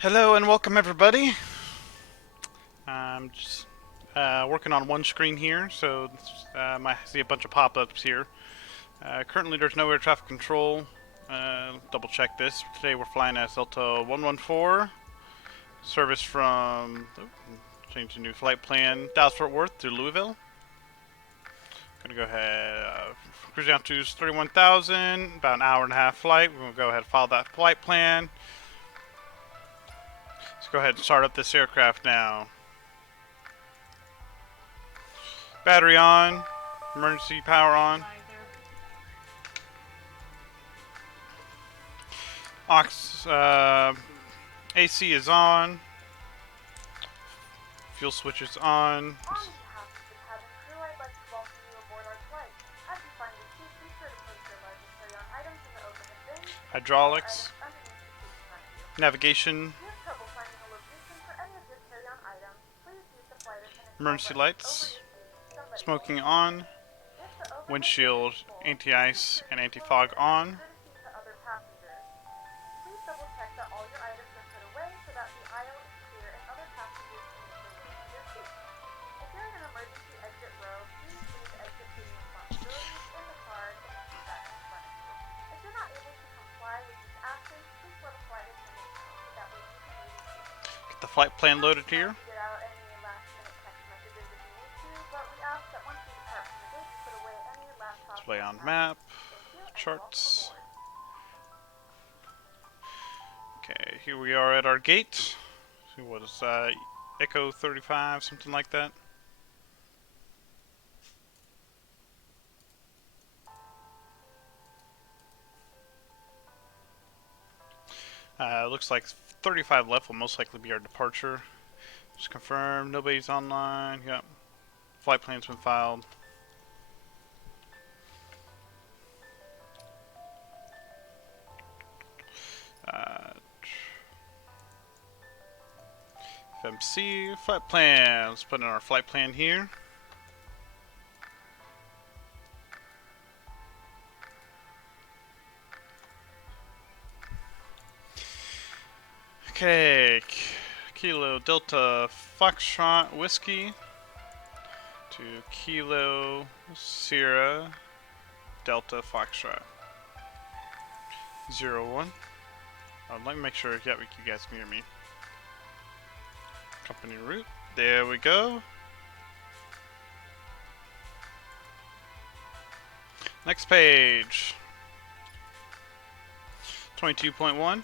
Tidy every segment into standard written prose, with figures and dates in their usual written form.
Hello and welcome everybody. I'm just working on one screen here, so I see a bunch of pop-ups here. Currently there's no air traffic control. Double check this. Today we're flying as Delta 114. Service from, change the new flight plan, Dallas Fort Worth to Louisville. Gonna go ahead, cruise down to 31,000, about an hour and a half flight. We're gonna go ahead and follow that flight plan. Let's go ahead and start up this aircraft now. Battery on, emergency power on. AC is on. Fuel switch is on. Hydraulics. Navigation. Emergency lights. Smoking on. Windshield anti-ice and anti-fog on. Get the flight plan loaded here. Display on map, charts. Okay, here we are at our gate. See what is Echo 35, something like that. Looks like 35 left will most likely be our departure. Just confirm, nobody's online. Yep. Flight plan's been filed. FMC, flight plan. Let's put in our flight plan here. Okay, Kilo Delta Foxtrot Whiskey to Kilo Sierra Delta Foxtrot 01. Let me make sure, yeah, you guys can hear me. Company route, there we go. Next page. 22.1.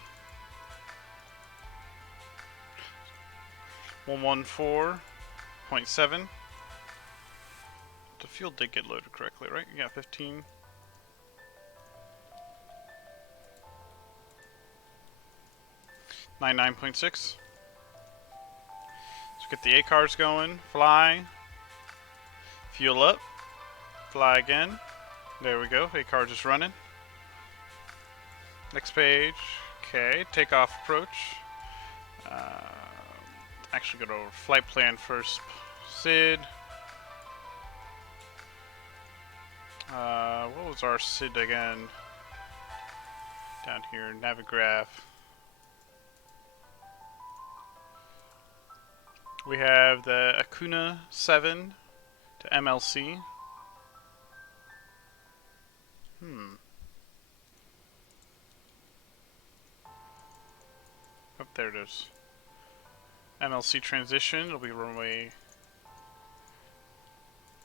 114.7. The fuel did get loaded correctly, right? Yeah, 15. .6. Let's get the ACARs going. Fly. Fuel up. Fly again. There we go. ACARs is running. Next page. Okay, takeoff approach. Actually go to flight plan first. SID. What was our SID again? Down here, Navigraph. We have the Acuna 7 to MLC. Oh, there it is. MLC transition. It'll be runway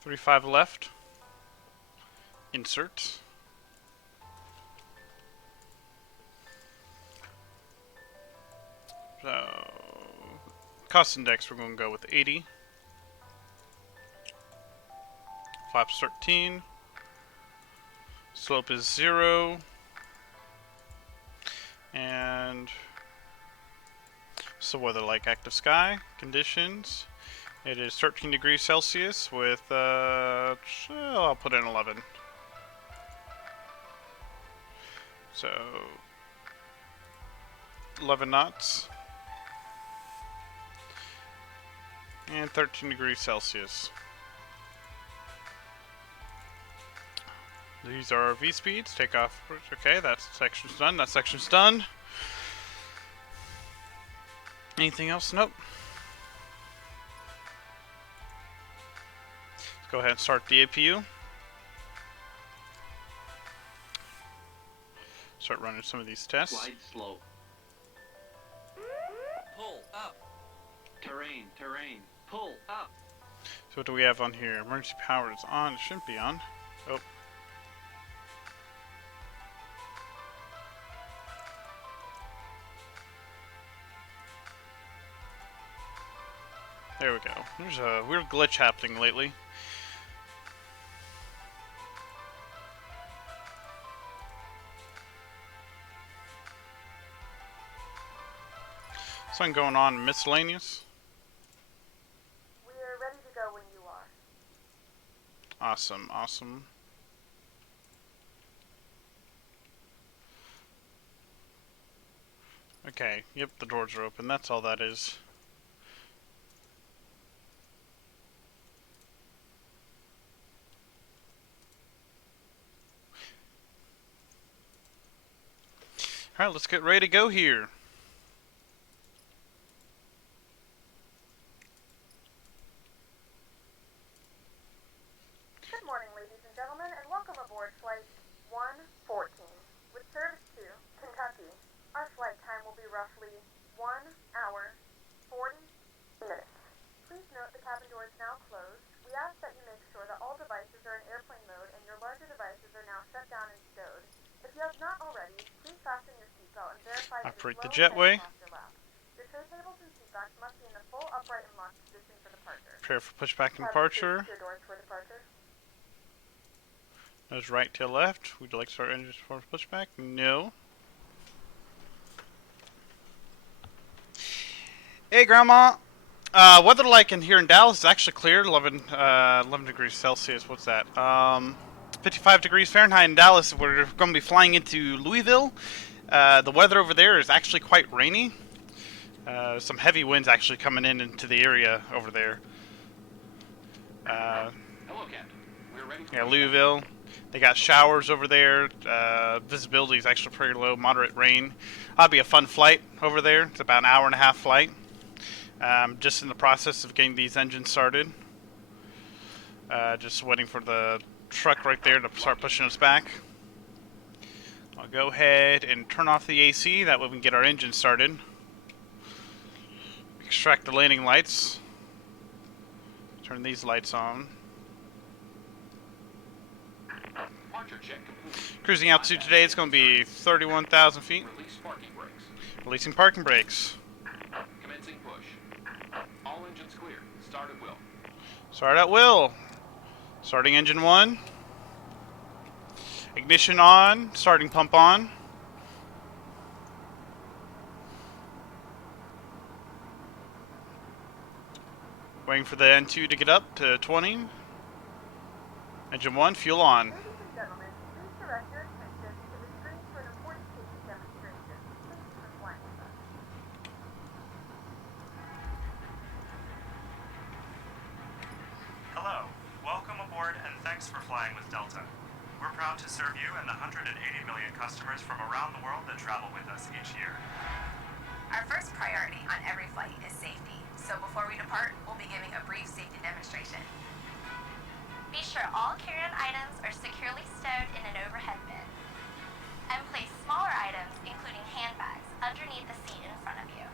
35 left. Insert. So, cost index, we're going to go with 80. Flaps 13. Slope is 0. And so weather like active sky conditions. It is 13 degrees Celsius with I'll put in 11. So 11 knots and 13 degrees Celsius. These are our V speeds. Take off. Okay, that section's done. That section's done. Anything else? Nope. Let's go ahead and start the APU. Start running some of these tests. Slide slope. Pull up. Terrain, terrain. Pull up. So what do we have on here? Emergency power is on. It shouldn't be on. Oh. There we go. There's a weird glitch happening lately. Something going on in miscellaneous. We're ready to go when you are. Awesome, awesome. Okay, yep, the doors are open. That's all that is. Alright, let's get ready to go here. Good morning, ladies and gentlemen, and welcome aboard Flight 114. With service to Kentucky, our flight time will be roughly 1 hour, 40 minutes. Please note the cabin door is now closed. We ask that you make sure that all devices are in airplane mode and your larger devices are now shut down and stowed. If you have not already, please fasten your seatbelt and verify that Operate it's the well jetway. across your lap. Your tray tables and seatbacks must be in the full upright and locked position for departure. Prepare for pushback and Cabin departure. secure doors for departure. Nose right to left. Would you like to start engines for pushback? No. Hey, Grandma. Weather like in here in Dallas is actually clear. 11 degrees Celsius. What's that? 55 degrees Fahrenheit in Dallas. We're going to be flying into Louisville. The weather over there is actually quite rainy. Some heavy winds actually coming into the area over there. Hello, Captain. We're ready for Yeah, Louisville. They got showers over there. Visibility is actually pretty low. Moderate rain. That'll be a fun flight over there. It's about an hour and a half flight. Just in the process of getting these engines started. Just waiting for the truck right there to start pushing us back. I'll go ahead and turn off the AC. That way we can get our engine started. Extract the landing lights. Turn these lights on. Cruising altitude today is going to be 31,000 feet. Release parking brakes. Releasing parking brakes. Commencing push. All engines clear. Start at will. Start at will. Starting engine 1. Ignition on. Starting pump on. Waiting for the N2 to get up to 20. Engine 1, fuel on. Ladies and gentlemen, please direct your attention to the screen for an important safety demonstration. Thank you for flying with us. Hello, welcome aboard and thanks for flying with Delta. We're proud to serve you and the 180 million customers from around the world that travel with us each year. Our first priority on every flight is safety, so before we depart, we'll be giving a brief safety demonstration. Be sure all carry-on items are securely stowed in an overhead bin. And place smaller items, including handbags, underneath the seat in front of you.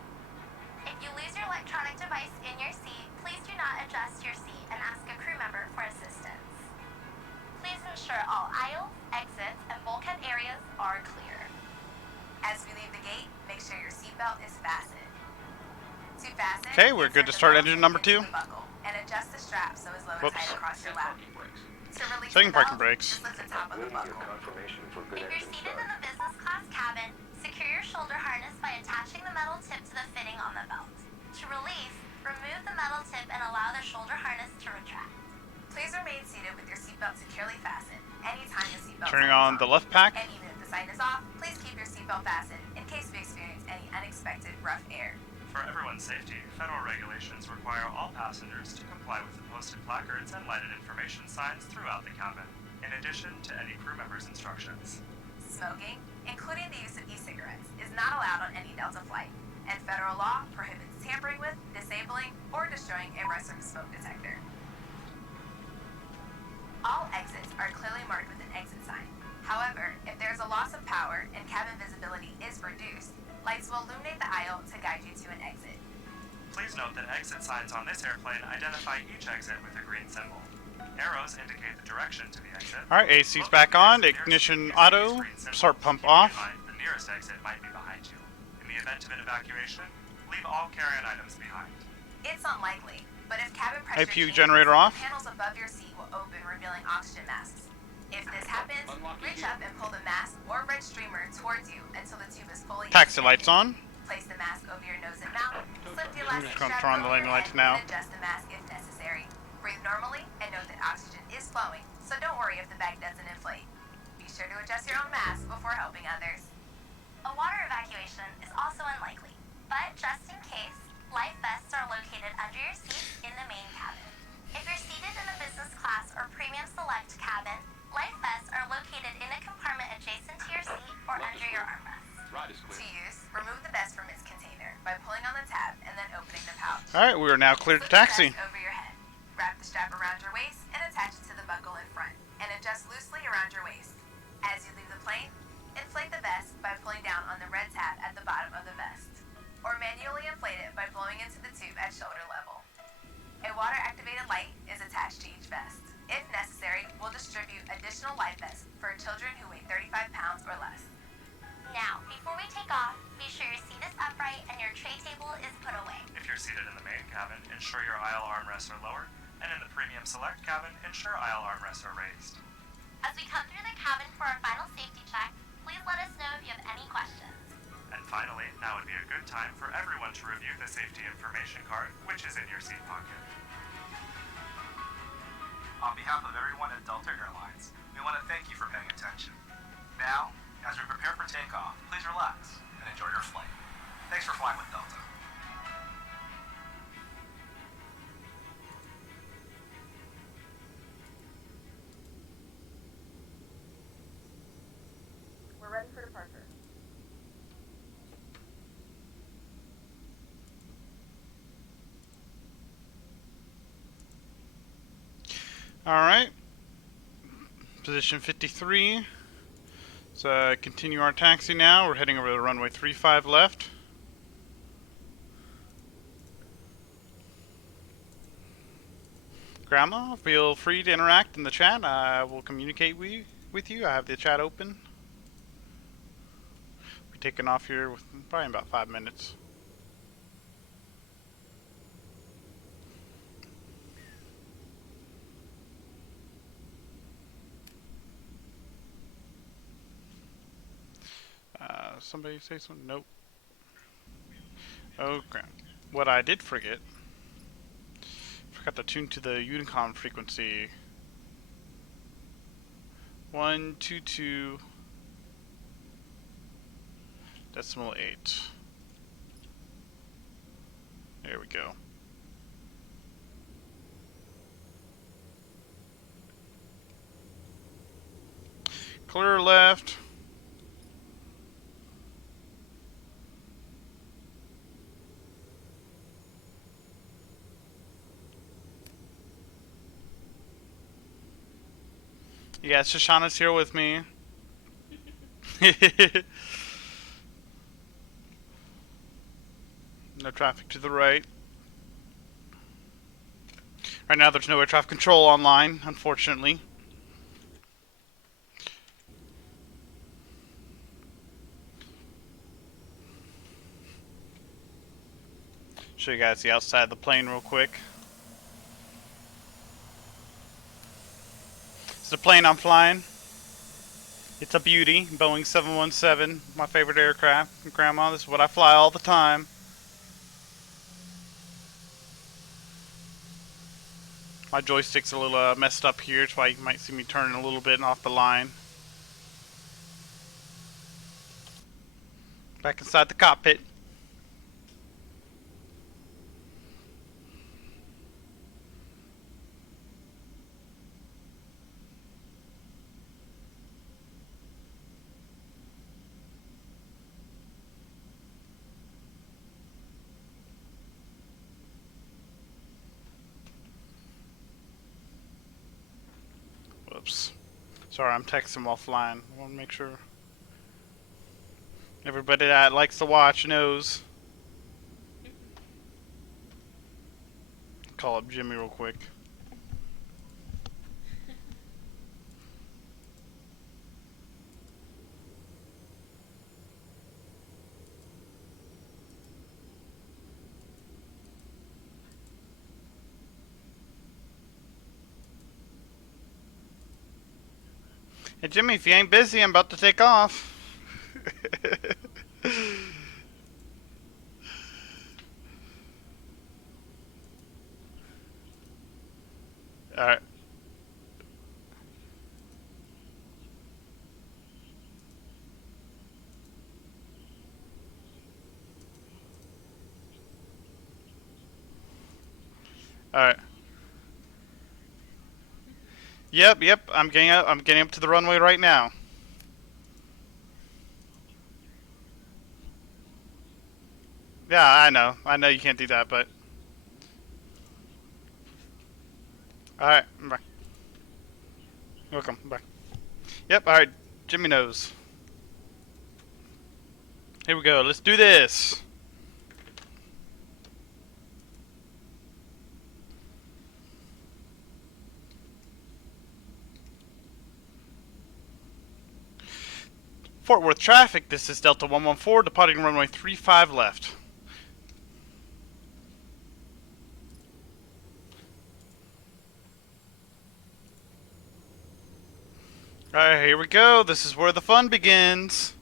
If you lose your electronic device in your seat, please do not adjust your seat and ask a crew member for assistance. Please ensure all aisles, exits, and bulkhead areas are clear. As we leave the gate, make sure your seatbelt is fastened. To fasten, Okay, we're good to start engine number 2. buckle and adjust the strap so it's low and Whoops. tight across your lap. Parking brakes. To release Setting the parking belt, brakes. just lift the top of the buckle. If you're seated in the business class cabin, secure your shoulder harness by attaching the metal tip to the fitting on the belt. To release, remove the metal tip and allow the shoulder harness to retract. Please remain seated with your seatbelt securely fastened. Anytime the seatbelt Turning sign is on the left pack. And even if the sign is off, please keep your seatbelt fastened in case we experience any unexpected rough air. For everyone's safety, federal regulations require all passengers to comply with the posted placards and lighted information signs throughout the cabin, in addition to any crew member's instructions. Smoking, including the use of e-cigarettes, is not allowed on any Delta flight, and federal law prohibits tampering with, disabling, or destroying a rest smoke detector. All exits are clearly marked with an exit sign. However, if there is a loss of power and cabin visibility is reduced, lights will illuminate the aisle to guide you to an exit. Please note that exit signs on this airplane identify each exit with a green symbol. Arrows indicate the direction to the exit. Alright, AC's back on. Ignition auto. Start pump off. The nearest exit might be behind you. In the event of an evacuation, leave all carry-on items behind. It's unlikely, but if cabin pressure IPU changes, generator off. the panels above your seat will open, revealing oxygen masks. If this happens, reach up and pull the mask or red streamer towards you until the tube is fully Taxi expanded. lights on. Place the mask over your nose and mouth. Slip the elastic Gonna strap turn on the over landing your lights head now. and adjust the mask if necessary. Breathe normally and note that oxygen is flowing, so don't worry if the bag doesn't inflate. Be sure to adjust your own mask before helping others. A water evacuation is also unlikely, but just in case, life vests are located under your seats in the main cabin. If you're seated in a business class or premium select cabin, life vests are located in a compartment adjacent to your seat or under your armrest. Ride is To clear. use, remove the vest from its container by pulling on the tab and then opening the pouch. Alright, we are now cleared to Slip the taxi. vest over your head. Wrap the strap around your waist and attach it to the buckle in front, and adjust loosely around your waist. As you leave the plane, inflate the vest by pulling down on the red tab at the bottom of the vest, or manually inflate it by blowing into the tube at shoulder level. A water-activated light is attached to each vest. If necessary, we'll distribute additional life vests for children who weigh 35 pounds or less. Now, before we take off, be sure your seat is upright and your tray table is put away. If you're seated in the main cabin, ensure your aisle armrests are lower, and in the premium select cabin, ensure aisle armrests are raised. As we come through the cabin for our final safety check, please let us know if you have any questions. And finally, now would be a good time for everyone to review the safety information card, which is in your seat pocket. On behalf of everyone at Delta Airlines, we want to thank you for paying attention. Now, as we prepare for takeoff, please relax and enjoy your flight. Thanks for flying with Delta. We're ready for departure. Alright. Position 53. Let's continue our taxi now. We're heading over to runway 35 left. Grandma, feel free to interact in the chat. I will communicate with you. I have the chat open. We're taking off here with probably about 5 minutes. Somebody say something? Nope. Okay. What I did forget to tune to the Unicom frequency. 122.8. There we go. Clear left. Yeah, Shoshana's here with me. No traffic to the right. Right now there's no air traffic control online, unfortunately. Show you guys the outside of the plane real quick. It's the plane I'm flying. It's a beauty, Boeing 717, my favorite aircraft. Grandma, this is what I fly all the time. My joystick's a little messed up here, that's why you might see me turning a little bit off the line. Back inside the cockpit. Oops. Sorry, I'm texting while flying. I want to make sure everybody that likes to watch knows. Call up Jimmy real quick. Hey Jimmy, if you ain't busy, I'm about to take off. Alright. Alright. Yep, I'm getting up to the runway right now. Yeah, I know you can't do that, but alright, bye. Welcome, bye. Yep, alright, Jimmy knows. Here we go, let's do this. Fort Worth traffic, this is Delta 114, departing runway 35 left. Alright, here we go, this is where the fun begins.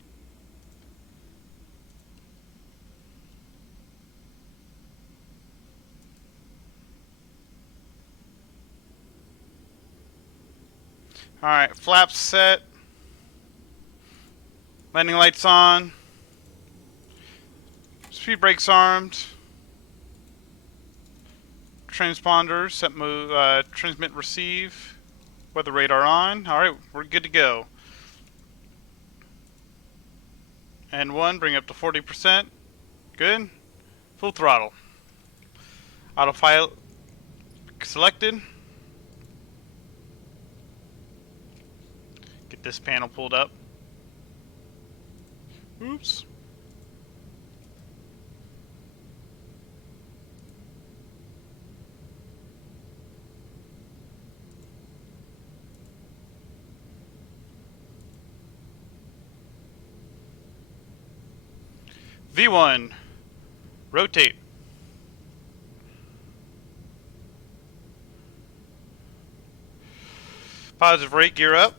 Alright, flaps set. Landing lights on. Speed brakes armed. Transponders set move, transmit receive. Weather radar on. Alright, we're good to go. And one, bring up to 40%. Good. Full throttle. Autopilot selected. Get this panel pulled up. Oops. V1. Rotate. Positive rate, gear up.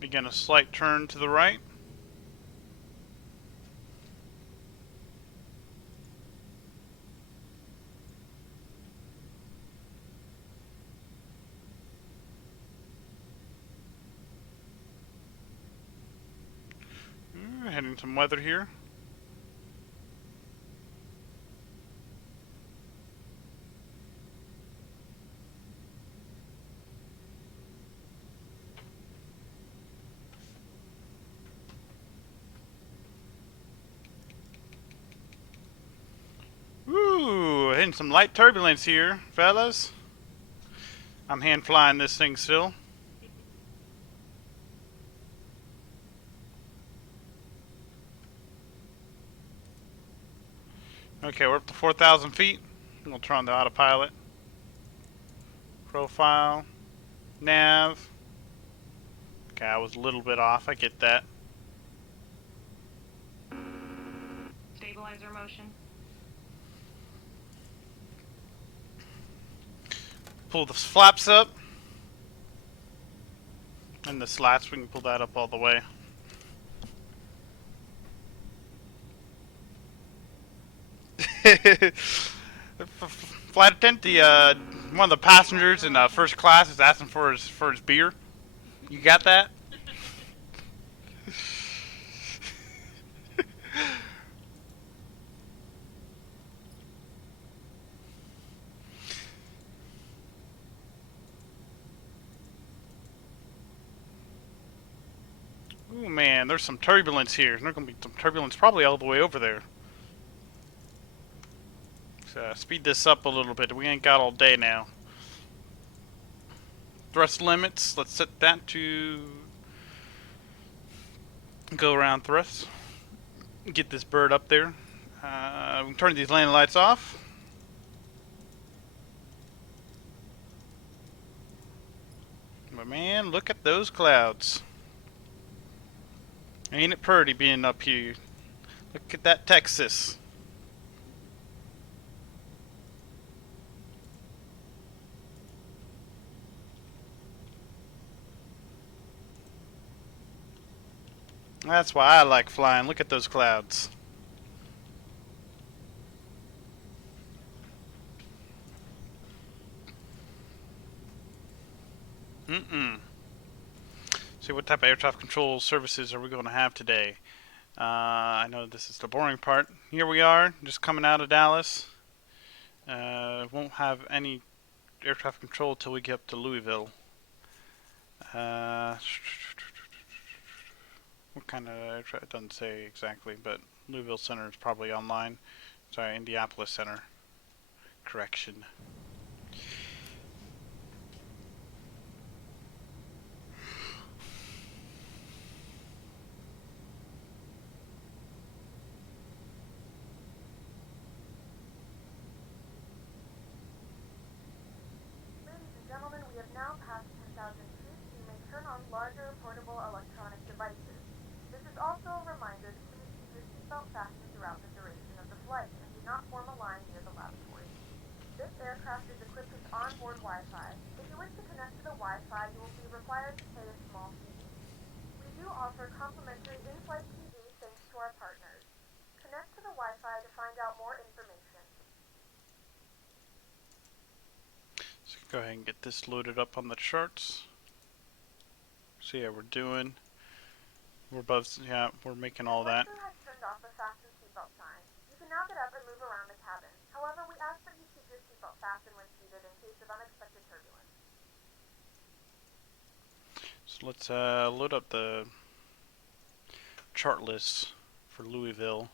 Begin a slight turn to the right. Heading some weather here. Ooh, hitting some light turbulence here, fellas. I'm hand flying this thing still. Okay, we're up to 4,000 feet. We'll turn on the autopilot. Profile. Nav. Okay, I was a little bit off. I get that. Stabilizer motion. Pull the flaps up. And the slats, we can pull that up all the way. Flight attendant, one of the passengers in first class is asking for his beer. You got that? Ooh, man, there's some turbulence here. There's gonna be some turbulence probably all the way over there. Let's speed this up a little bit. We ain't got all day now. Thrust limits, let's set that to go around thrust. Get this bird up there. We can turn these landing lights off. But man, look at those clouds. Ain't it pretty being up here? Look at that Texas. That's why I like flying. Look at those clouds. See, what type of air traffic control services are we going to have today? I know this is the boring part. Here we are, just coming out of Dallas. Won't have any air traffic control till we get up to Louisville. What kind of air traffic? It doesn't say exactly, but Louisville Center is probably online. Sorry, Indianapolis Center. Correction. Ladies and gentlemen, we have now passed 10,000 feet. You may turn on larger portable electronic devices. This is also a reminder to please keep your seatbelt fastened throughout the duration of the flight and do not form a line near the lavatory. This aircraft is equipped with onboard Wi-Fi. If you wish to connect to the Wi-Fi, you will be required to pay a small fee. We do offer complimentary in-flight TV thanks to our partners. Connect to the Wi-Fi to find out more information. So go ahead and get this loaded up on the charts. See how we're doing. We're above, yeah, we're making all that. The has turned off the fasten seatbelt sign. You can now get up and move around the cabin. However, we ask that you keep your seatbelt fastened when seated in case of unexpected turbulence. So let's load up the chart lists for Louisville.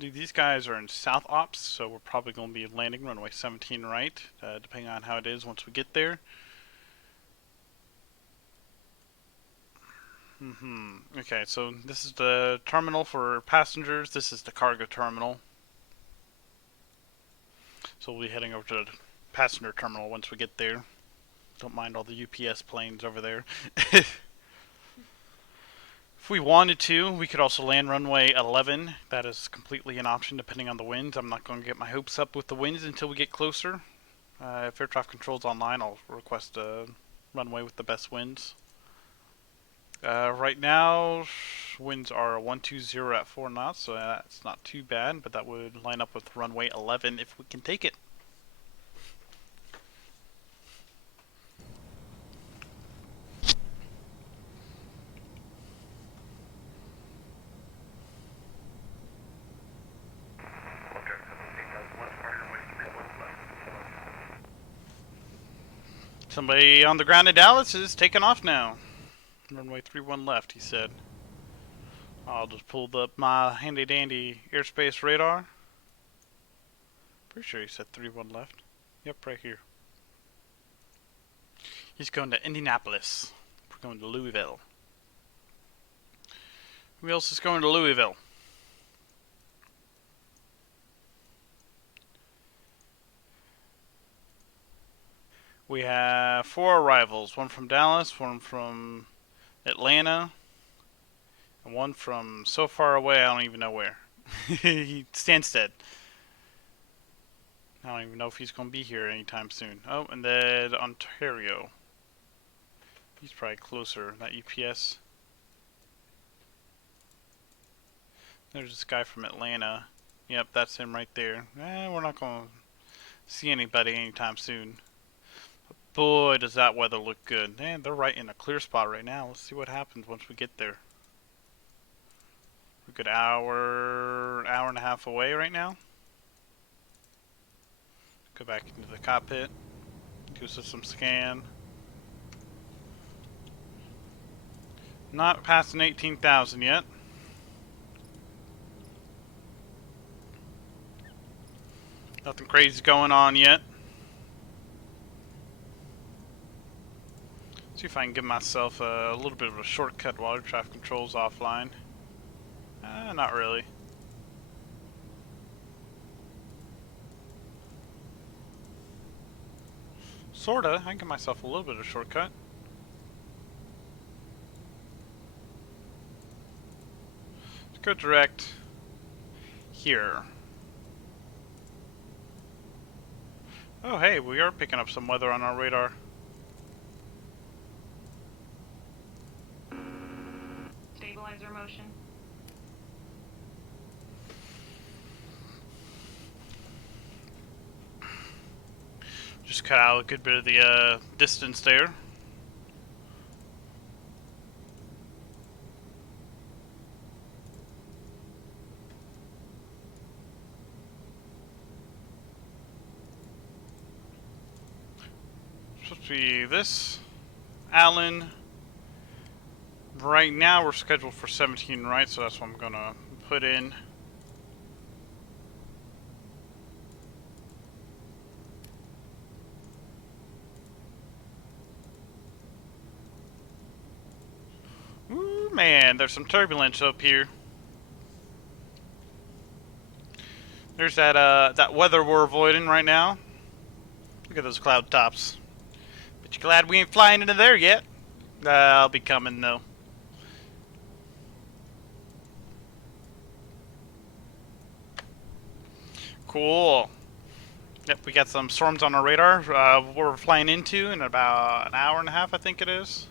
These guys are in South Ops, so we're probably going to be landing runway 17 right, depending on how it is once we get there. Okay, so this is the terminal for passengers. This is the cargo terminal. So we'll be heading over to the passenger terminal once we get there. Don't mind all the UPS planes over there. If we wanted to, we could also land runway 11. That is completely an option depending on the winds. I'm not going to get my hopes up with the winds until we get closer. If air traffic control's online, I'll request a runway with the best winds. Right now, winds are 120 at 4 knots, so that's not too bad, but that would line up with runway 11 if we can take it. Somebody on the ground in Dallas is taking off now. Runway 31 left, he said. I'll just pull up my handy dandy airspace radar. Pretty sure he said 31 left. Yep, right here. He's going to Indianapolis. We're going to Louisville. Who else is going to Louisville? We have 4 arrivals. One from Dallas, one from Atlanta, and one from so far away I don't even know where. Stansted. I don't even know if he's going to be here anytime soon. Oh, and then Ontario. He's probably closer. That UPS. There's this guy from Atlanta. Yep, that's him right there. We're not going to see anybody anytime soon. But boy, does that weather look good. Man, they're right in a clear spot right now. Let's see what happens once we get there. We're a good hour and a half away right now. Go back into the cockpit. Do system scan. Not passing 18,000 yet. Nothing crazy going on yet. See if I can give myself a little bit of a shortcut while air traffic control's offline. Not really. Sorta. I can give myself a little bit of a shortcut. Let's go direct here. Oh, hey, we are picking up some weather on our radar. Stabilizer motion. Just cut out a good bit of the distance there. Supposed to be this. Allen. Right now we're scheduled for 17 right, so that's what I'm gonna put in. Ooh, man, there's some turbulence up here. There's that weather we're avoiding right now. Look at those cloud tops. But you glad we ain't flying into there yet? I'll be coming though. Cool. Yep, we got some storms on our radar. We're flying into in about an hour and a half, I think it is.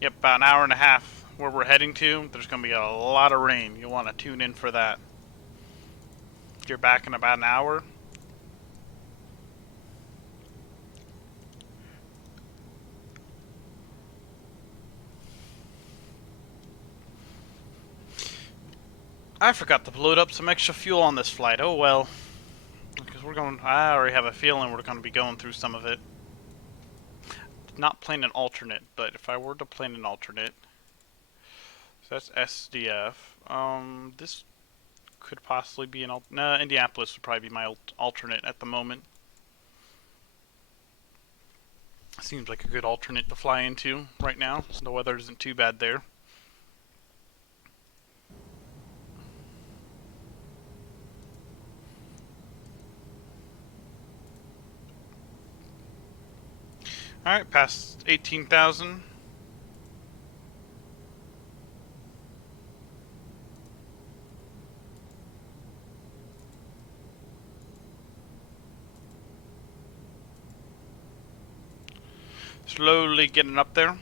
Yep, about an hour and a half where we're heading to. There's going to be a lot of rain. You'll want to tune in for that. You're back in about an hour. I forgot to load up some extra fuel on this flight. Oh well. Because I already have a feeling we're going to be going through some of it. Not playing an alternate, but if I were to play an alternate, so that's SDF. This could possibly be an no, Indianapolis would probably be my alternate at the moment. Seems like a good alternate to fly into right now. So the weather isn't too bad there. Alright, past 18,000. Slowly getting up there.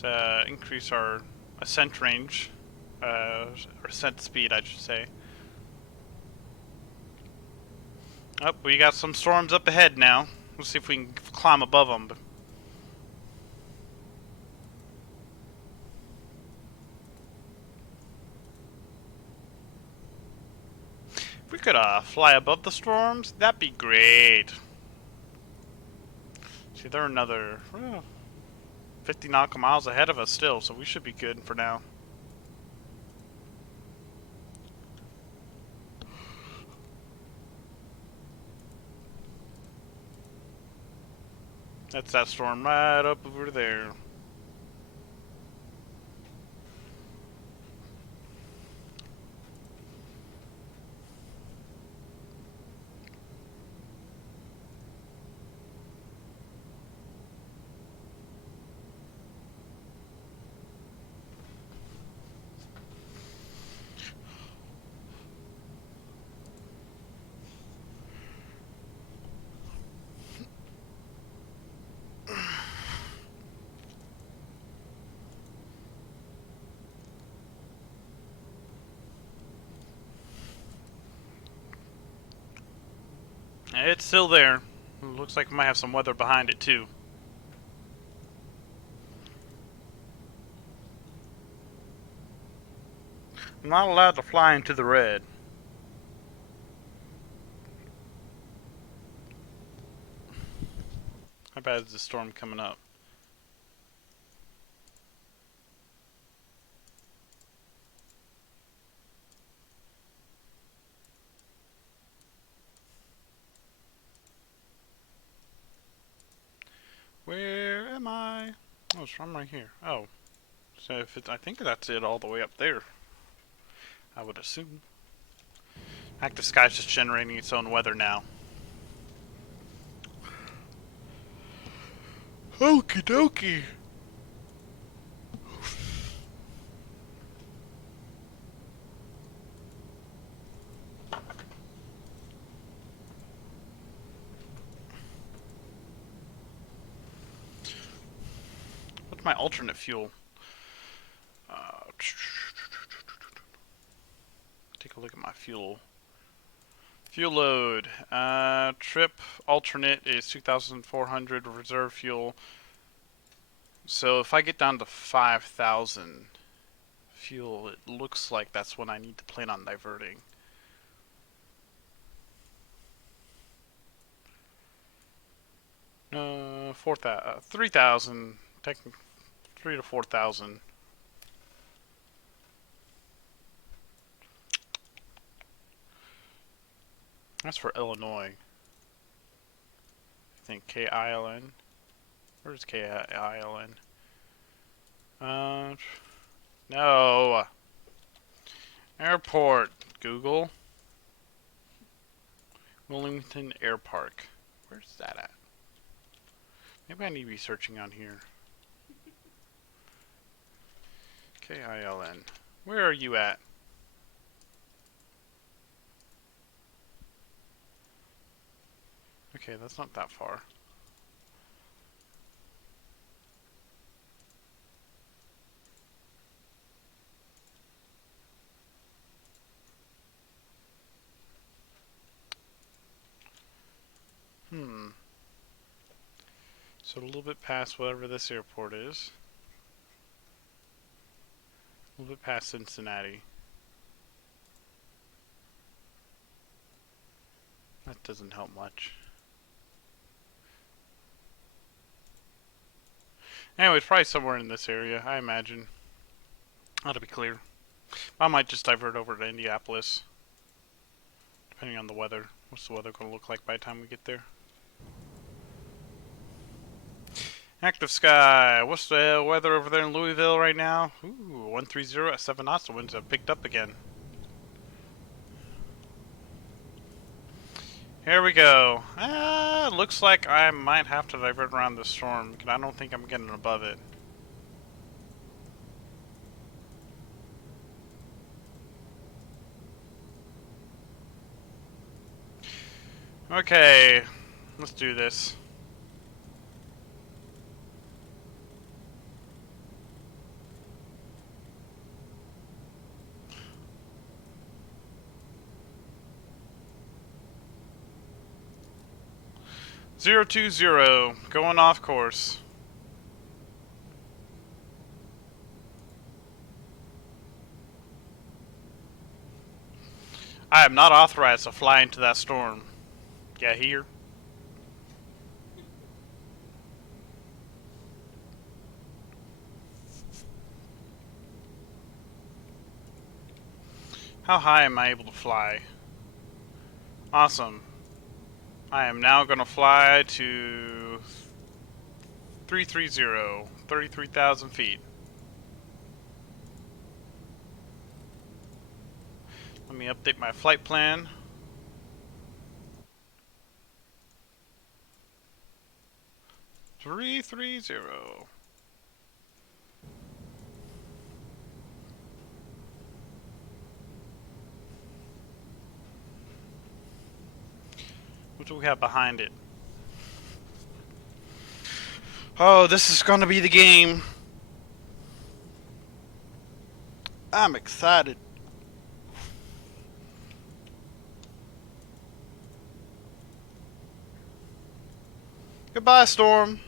Let's increase our ascent range, or ascent speed, I should say. Oh, we got some storms up ahead now. Let's see if we can climb above them. If we could fly above the storms, that'd be great. See, they're another 50 nautical miles ahead of us still, so we should be good for now. That's that storm right up over there. It's still there. Looks like we might have some weather behind it too. I'm not allowed to fly into the red. How bad is the storm coming up? Where am I? Oh, it's from right here. Oh, so if it's, I think that's it all the way up there. I would assume. Active Sky's just generating its own weather now. Okie dokie. What's my alternate fuel? Take a look at my fuel. Fuel load. Trip alternate is 2,400 reserve fuel. So if I get down to 5,000 fuel, it looks like that's when I need to plan on diverting. No, 3,000. 3 to 4,000. That's for Illinois. I think KILN. Where's KILN? No. Airport. Google. Wilmington Air Park. Where's that at? Maybe I need to be searching on here. KILN. Where are you at? Okay, that's not that far. So a little bit past whatever this airport is. A little bit past Cincinnati. That doesn't help much. Anyway, it's probably somewhere in this area, I imagine. Ought to be clear. I might just divert over to Indianapolis, depending on the weather. What's the weather going to look like by the time we get there? Active sky. What's the weather over there in Louisville right now? Ooh, 130 at 7 knots. The winds have picked up again. Here we go. Looks like I might have to divert around the storm, because I don't think I'm getting above it. Okay, let's do this. Zero 020, going off course. I am not authorized to fly into that storm. Yeah, here. How high am I able to fly? Awesome. I am now going to fly to 330, 33,000 feet. Let me update my flight plan. Three 330. What do we have behind it? Oh, this is gonna be the game. I'm excited. Goodbye, storm.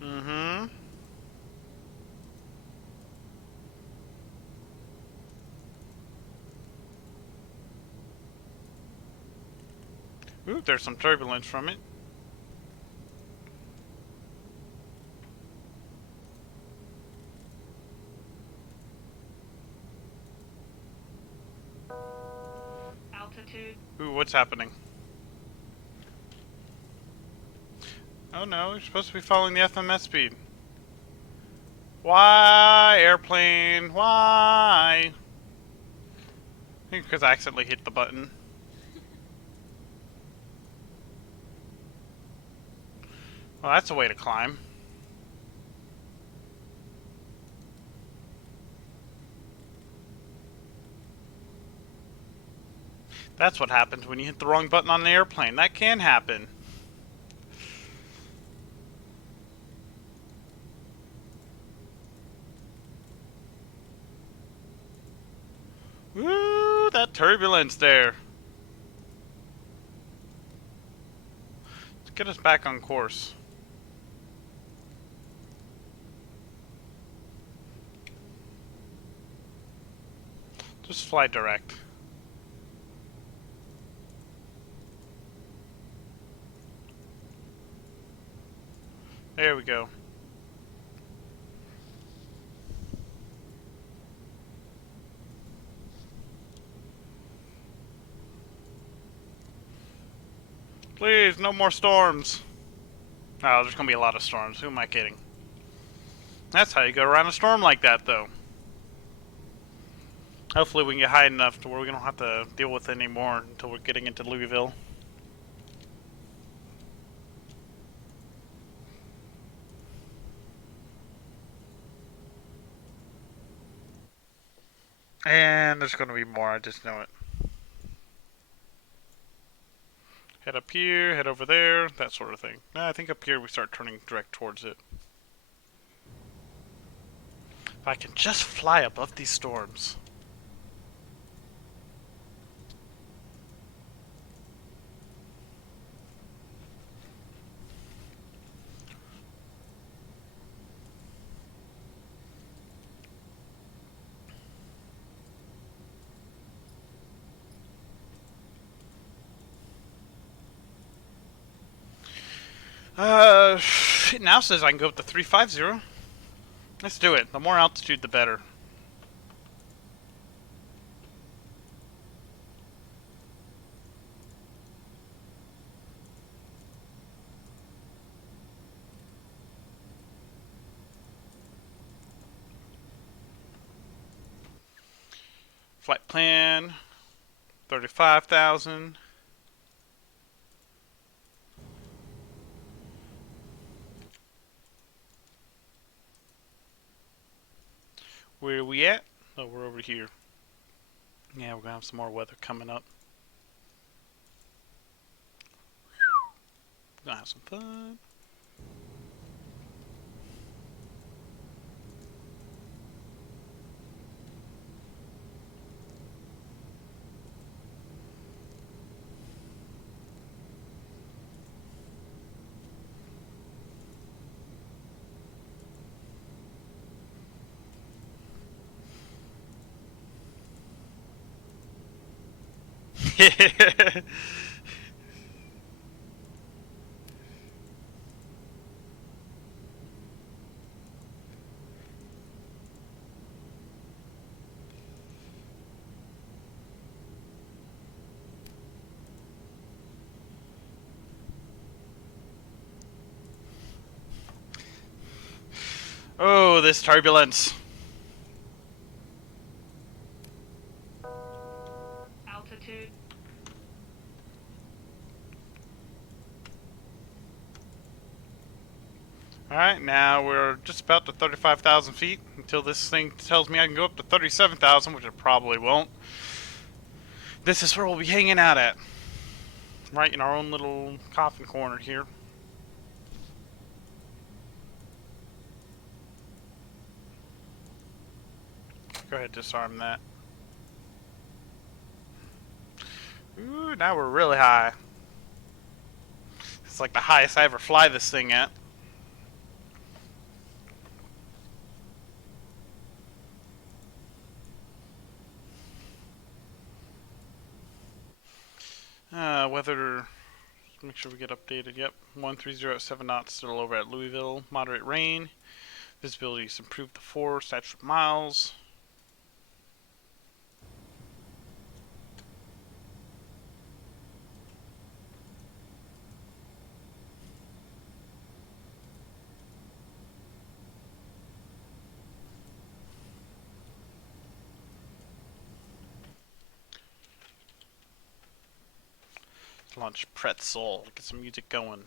Mm-hmm. Ooh, there's some turbulence from it. Altitude. Ooh, what's happening? Oh no, you're supposed to be following the FMS speed. Why, airplane? Why? I think because I accidentally hit the button. Well, that's a way to climb. That's what happens when you hit the wrong button on the airplane. That can happen. Woo, that turbulence there. Let's get us back on course. Just fly direct. There we go. Please, no more storms. Oh, there's gonna be a lot of storms. Who am I kidding? That's how you go around a storm like that, though. Hopefully we can get high enough to where we don't have to deal with it anymore until we're getting into Louisville. And there's gonna be more, I just know it. Head up here, head over there, that sort of thing. I think up here we start turning direct towards it. If I can just fly above these storms. It now says I can go up to 350. Let's do it. The more altitude, the better. Flight plan, 35,000. Where are we at? Oh, we're over here. Yeah, we're gonna have some more weather coming up. We're gonna have some fun. Oh, this turbulence. Altitude. now we're just about to 35,000 feet until this thing tells me I can go up to 37,000, which it probably won't. This is where we'll be hanging out at. Right in our own little coffin corner here. Go ahead, disarm that. Ooh, now we're really high. It's like the highest I ever fly this thing at. Weather, make sure we get updated. Yep, 130 at 7 knots, still over at Louisville. Moderate rain. Visibility is improved to 4 statute miles. Launch pretzel. Get some music going.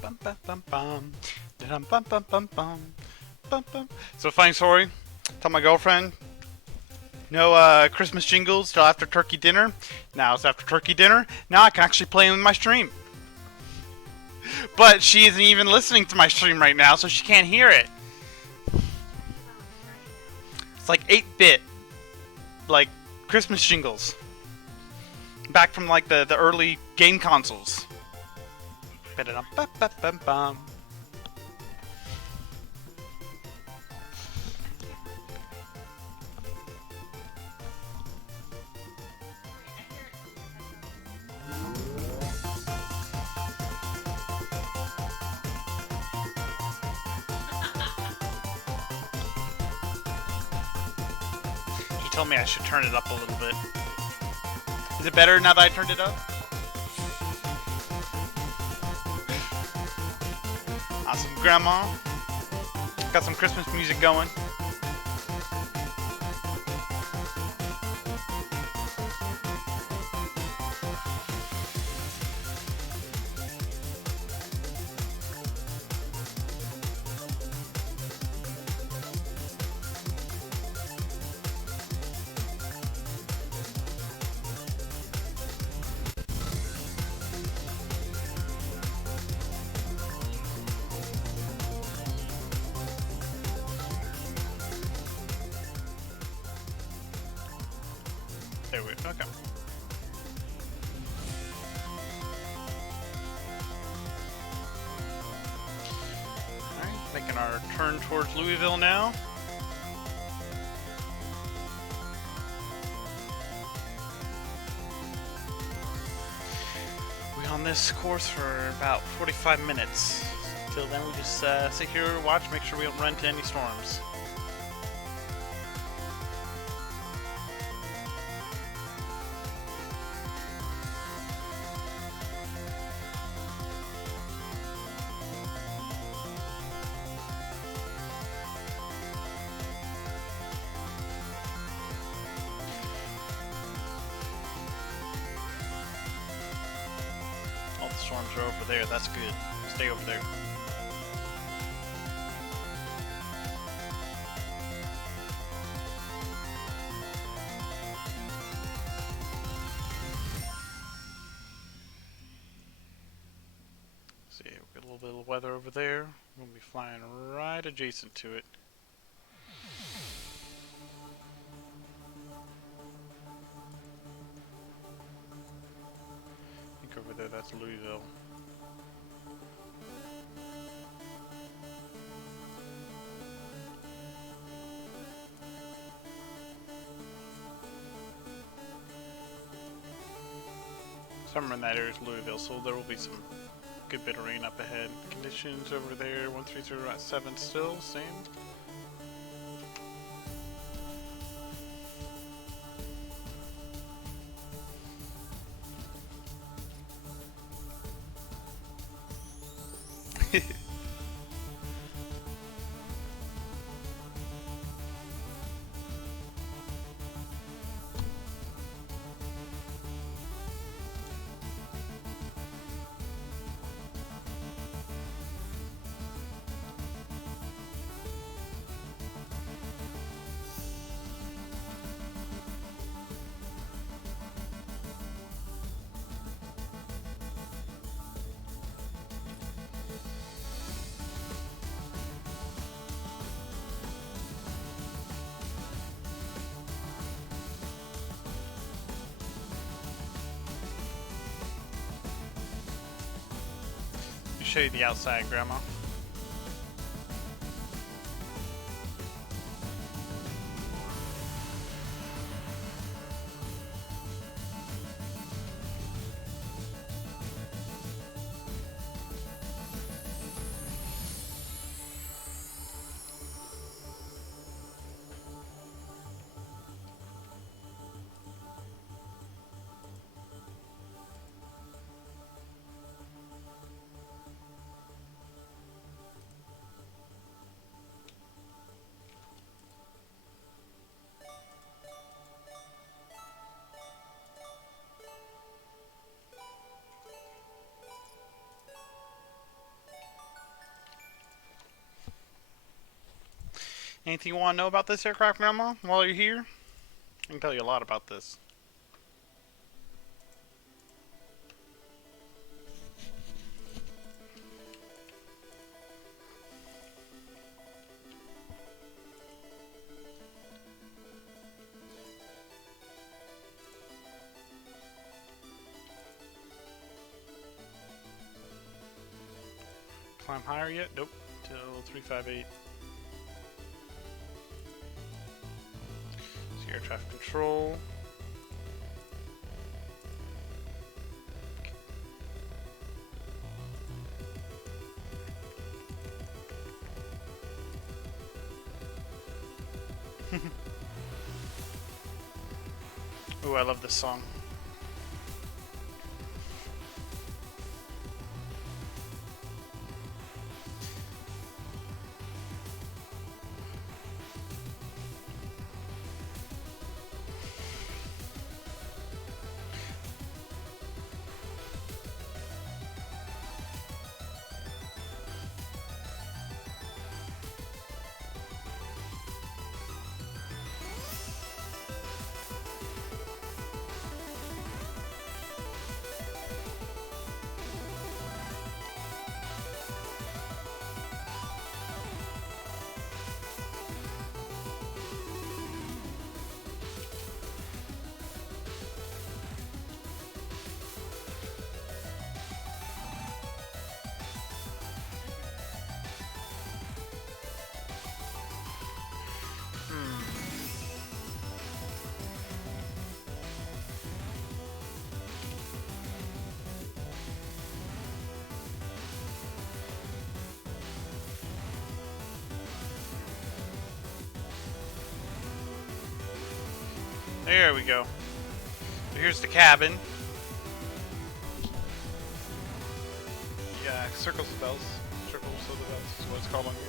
Bum, bum, bum, bum. Dum, bum, bum, bum, bum. Bum, bum. So funny story. Tell my girlfriend. No Christmas jingles till after turkey dinner. Now it's after turkey dinner. Now I can actually play in my stream. But she isn't even listening to my stream right now, so she can't hear it. It's like 8-bit, like Christmas jingles. Back from like the early game consoles. Ba-da-dum-ba-ba-bum-bum. He told me I should turn it up a little bit. Is it better now that I turned it up? Awesome, Grandma. Got some Christmas music going. There we go. Okay. Alright, making our turn towards Louisville now. We're on this course for about 45 minutes. Till then, we just sit here, watch, make sure we don't run into any storms. All the storms are over there, that's good. Stay over there. Got a little bit of weather over there. We'll be flying right adjacent to it. I think over there that's Louisville. Somewhere in that area is Louisville, so there will be some good bit of rain up ahead. Conditions over there, 130.7 still, same. Show you the outside, Grandma. Anything you want to know about this aircraft, Grandma, while you're here? I can tell you a lot about this. Climb higher yet? Nope. Till 358. See air traffic control. Ooh, I love this song. There we go. So here's the cabin. Yeah, circles of bells. Circles of the bells is what it's called on here.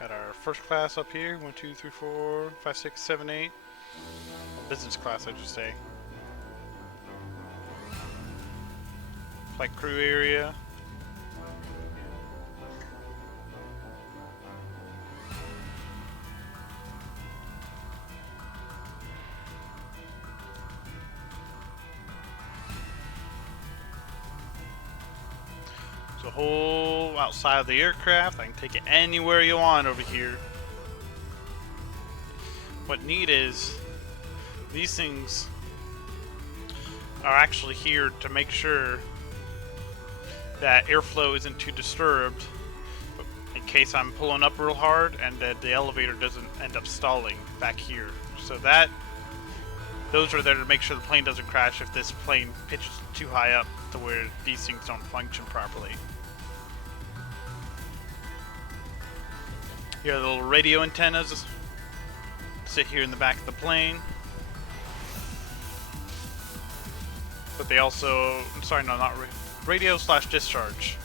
Got our first class up here. 1, 2, 3, 4, 5, 6, 7, 8. Business class, I should say. Flight crew area. the whole outside of the aircraft. I can take it anywhere you want over here. What neat is, these things are actually here to make sure that airflow isn't too disturbed in case I'm pulling up real hard and that the elevator doesn't end up stalling back here. So those are there to make sure the plane doesn't crash if this plane pitches too high up to where these things don't function properly. Here are the little radio antennas sit here in the back of the plane. But they also, sorry, no, not radio / discharge.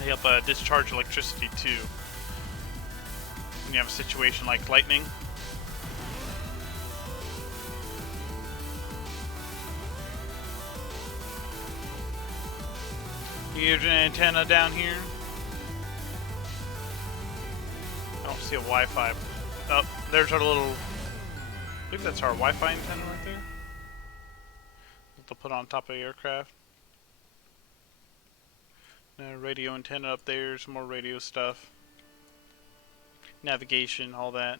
They help discharge electricity too when you have a situation like lightning. Here's an antenna down here. I don't see a Wi-Fi. Oh, there's our little, I believe that's our Wi-Fi antenna right there. To put on top of the aircraft. Radio antenna up there, some more radio stuff. Navigation, all that.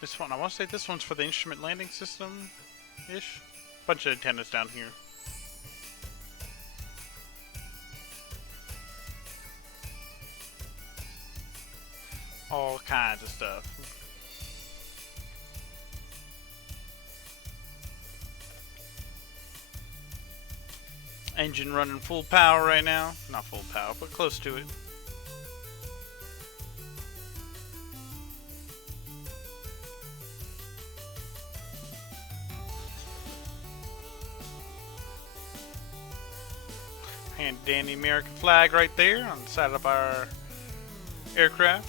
This one, I want to say this one's for the instrument landing system-ish. Bunch of antennas down here. All kinds of stuff. Engine running full power right now. Not full power, but close to it. And dandy American flag right there on the side of our aircraft.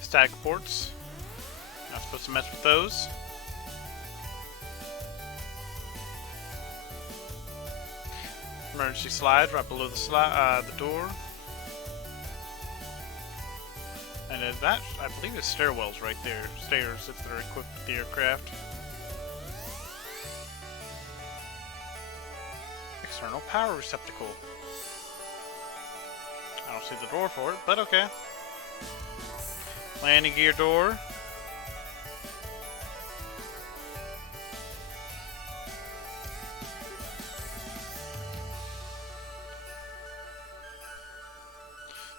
Static ports. Not supposed to mess with those. Emergency slides right below the door. And that, I believe, is stairwells right there. Stairs if they're equipped with the aircraft. External power receptacle. I don't see the door for it, but okay. Landing gear door.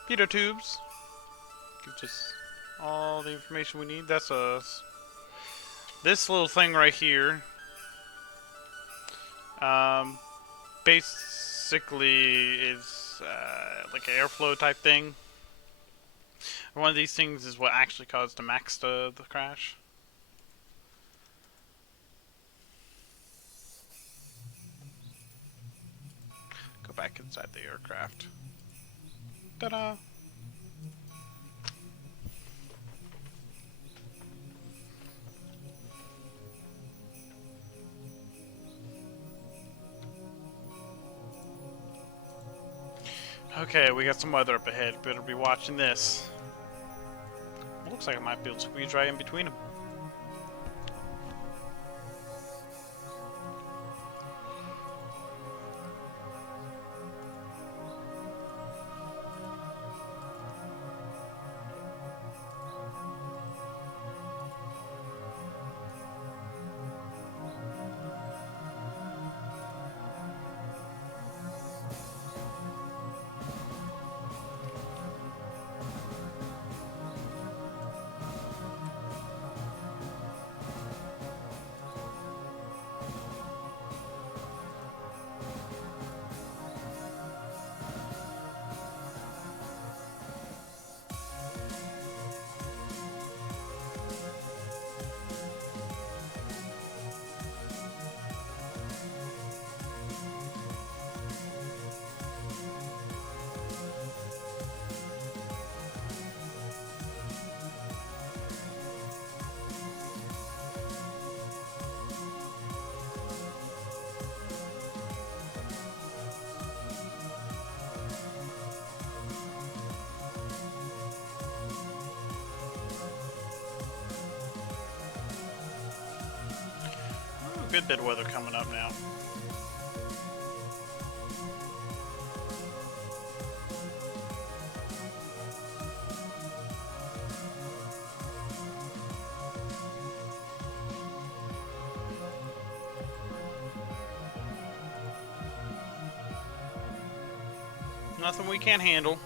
Pitot tubes. Gives us all the information we need. That's this little thing right here. Basically is like an airflow type thing. One of these things is what actually caused the MAX the crash. Go back inside the aircraft. Ta-da! Okay, we got some weather up ahead. Better be watching this. Looks like I might be able to squeeze right in between them. good bit of weather coming up now. Nothing we can't handle.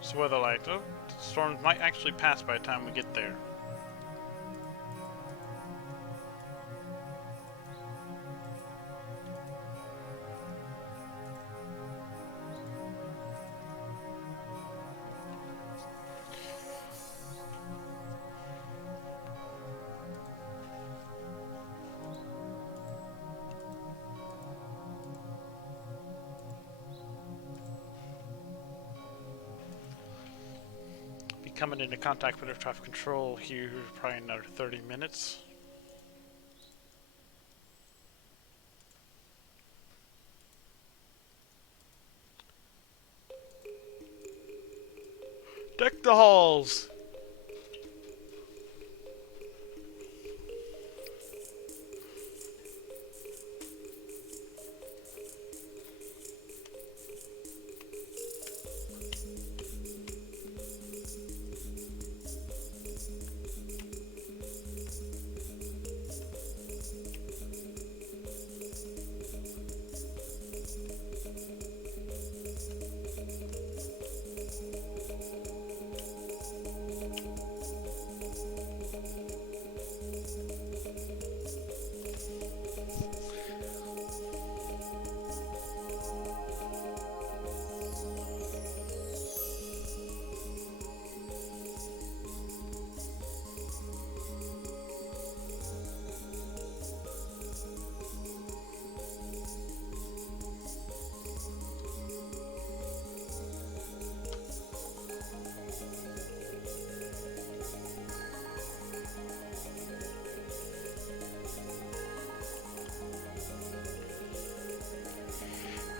So weather like, oh, the storms might actually pass by the time we get there. Coming into contact with air traffic control here probably another 30 minutes. Deck the halls!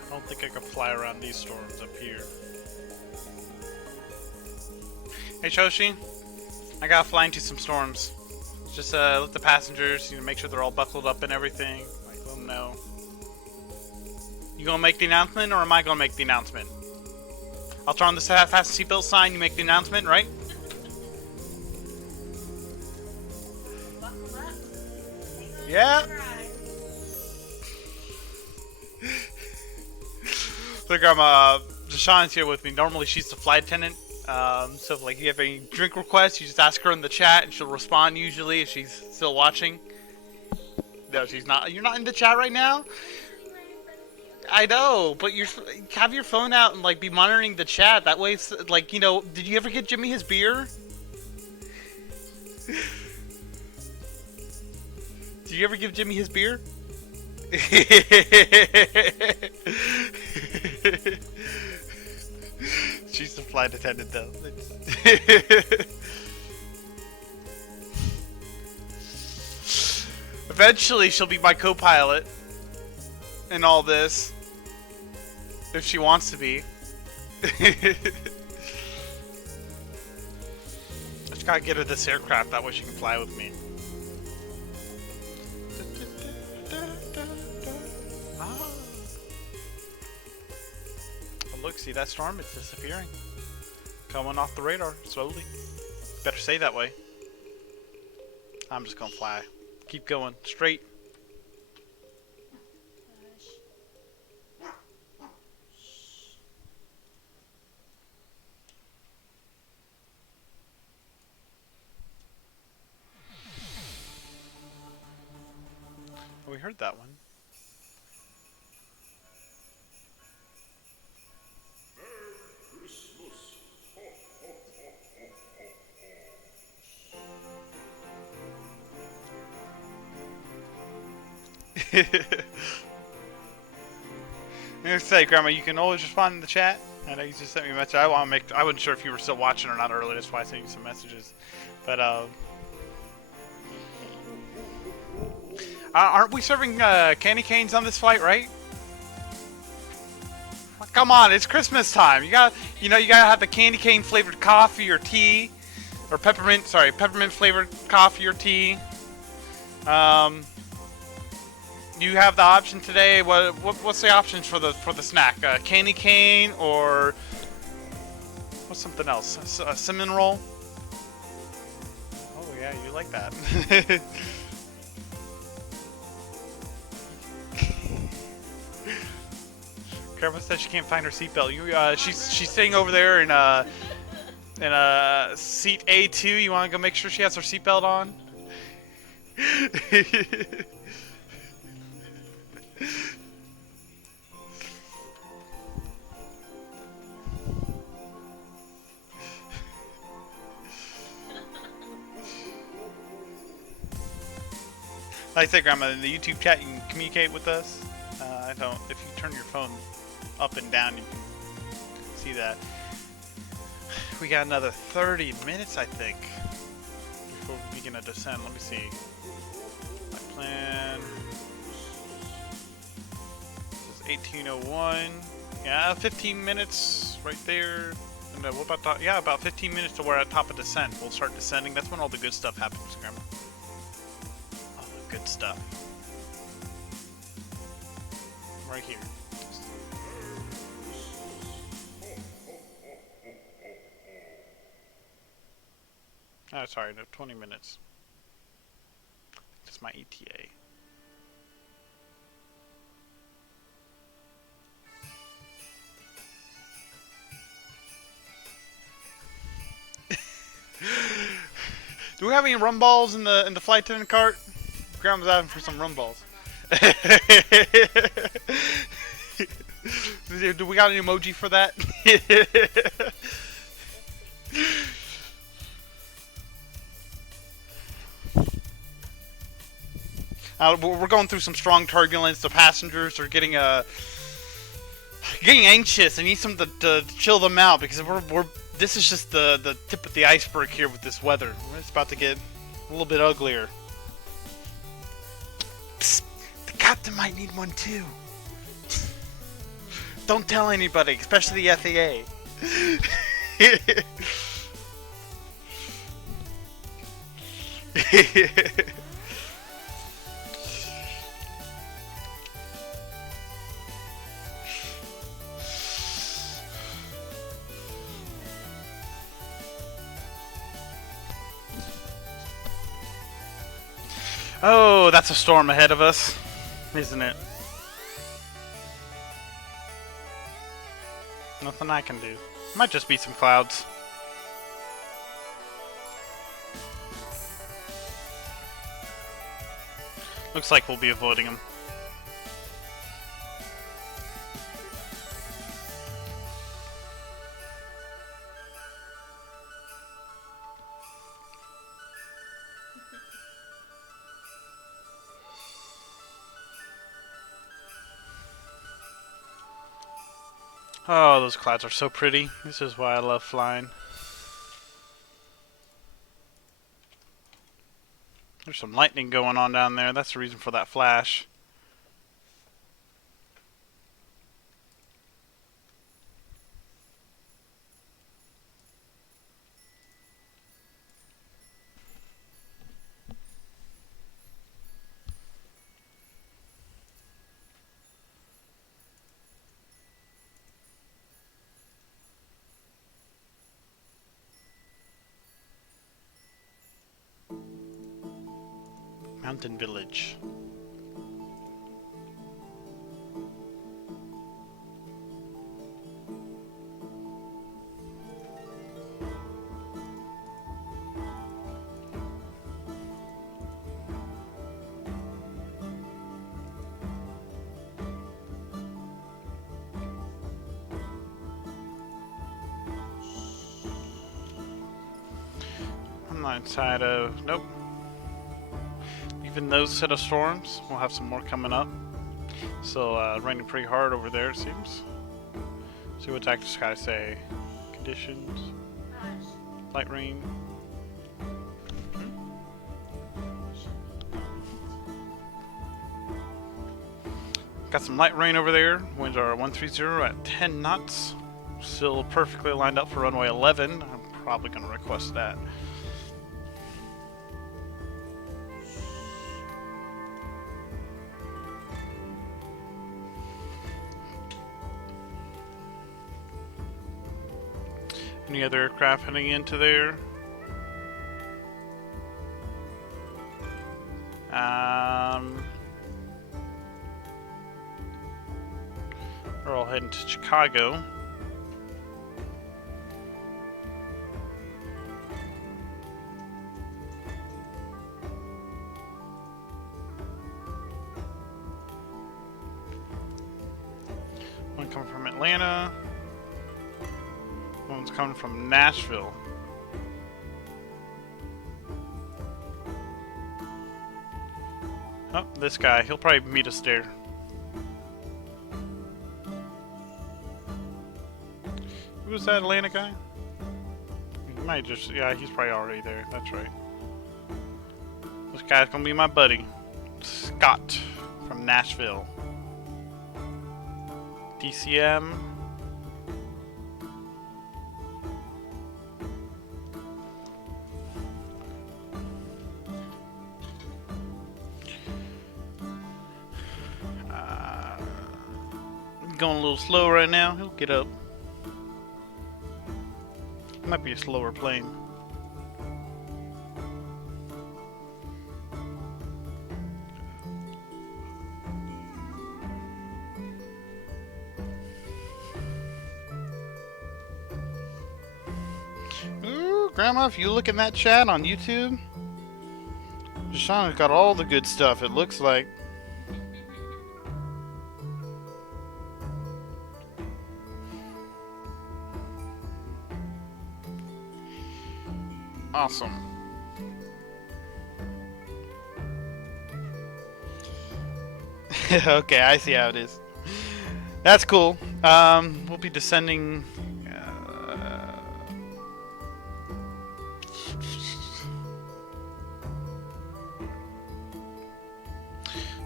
I don't think I can fly around these storms up here. Hey Shoshi, I gotta fly into some storms. Just let the passengers, make sure they're all buckled up and everything. Like, let them know. You gonna make the announcement, or am I gonna make the announcement? I'll turn on the fasten seatbelt sign. You make the announcement, right? Buckle up. Yeah. Look, Deshawn's here with me. Normally she's the flight attendant. So if like you have any drink requests, you just ask her in the chat and she'll respond usually if she's still watching. No, she's not. You're not in the chat right now? I know, but you have your phone out and like be monitoring the chat. That way it's like, did you ever get Jimmy his beer? Did you ever give Jimmy his beer? She's the flight attendant though. Eventually she'll be my co-pilot in all this. If she wants to be. I just gotta get her this aircraft, that way she can fly with me. Look, see that storm? It's disappearing. Coming off the radar, slowly. Better stay that way. I'm just gonna fly. Keep going, straight. Oh, we heard that one. I'm gonna say, Grandma, you can always respond in the chat. I know you just sent me a message. I wasn't sure if you were still watching or not earlier. That's why I sent you some messages. But aren't we serving candy canes on this flight, right? Come on, it's Christmas time. You gotta have the candy cane flavored coffee or tea, or peppermint flavored coffee or tea. you have the option today. What's the options for the snack? Candy cane or what's something else? A cinnamon roll. Oh yeah, you like that. Grandma said she can't find her seatbelt. She's sitting over there in seat A2. You want to go make sure she has her seatbelt on? Like I said, Grandma, in the YouTube chat you can communicate with us. I don't. If you turn your phone up and down, you can see that. We got another 30 minutes, I think, before we begin a descent. Let me see. My plan. This is 1801. Yeah, 15 minutes right there. And what about about 15 minutes to we're at top of descent. We'll start descending. That's when all the good stuff happens, Grandma. All the good stuff. Right here. Oh, sorry, no, 20 minutes. That's my ETA. Do we have any rum balls in the flight attendant cart? Grandma's asking for some rum balls. Do we got an emoji for that? We're going through some strong turbulence. The passengers are getting anxious. I need something to chill them out because this is just the tip of the iceberg here with this weather. It's about to get a little bit uglier. Psst, the captain might need one too. Don't tell anybody, especially the FAA. Oh, that's a storm ahead of us, isn't it? Nothing I can do. Might just be some clouds. Looks like we'll be avoiding them. Oh, those clouds are so pretty. This is why I love flying. There's some lightning going on down there. That's the reason for that flash. Mountain Village. I'm not inside of... Nope. Even those set of storms, we'll have some more coming up. Still raining pretty hard over there, it seems. See what Active Sky say. Conditions. Light rain. Got some light rain over there. Winds are 130 at 10 knots. Still perfectly lined up for runway 11. I'm probably going to request that. Any other aircraft heading into there? We're all heading to Chicago. One coming from Atlanta. One's coming from Nashville. Oh, this guy. He'll probably meet us there. Who was that Atlanta guy? He might just... Yeah, he's probably already there. That's right. This guy's gonna be my buddy. Scott from Nashville. DCM. Going a little slow right now. He'll get up. Might be a slower plane. Ooh, Grandma, if you look in that chat on YouTube, Shauna's got all the good stuff, it looks like. Awesome. Okay, I see how it is. That's cool. We'll be descending.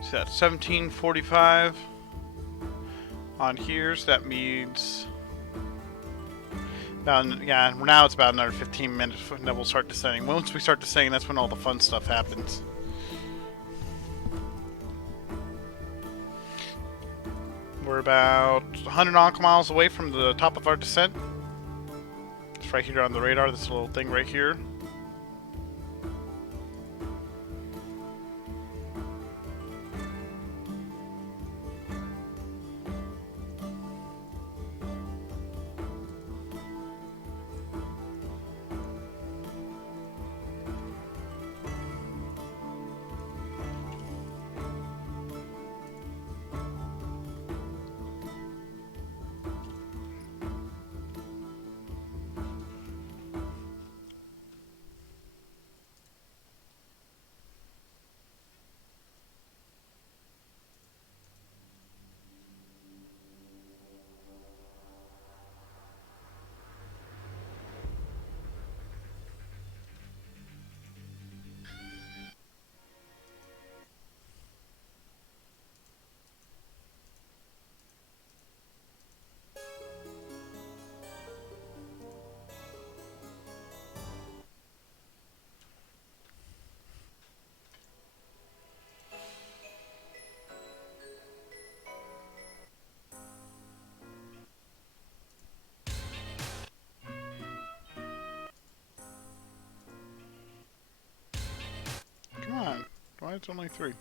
So that's 17:45 on here. So that means. Yeah, now it's about another 15 minutes and then we'll start descending. Once we start descending, that's when all the fun stuff happens. We're about 100 nautical miles away from the top of our descent. It's right here on the radar, this little thing right here. Come on, why it's only 3?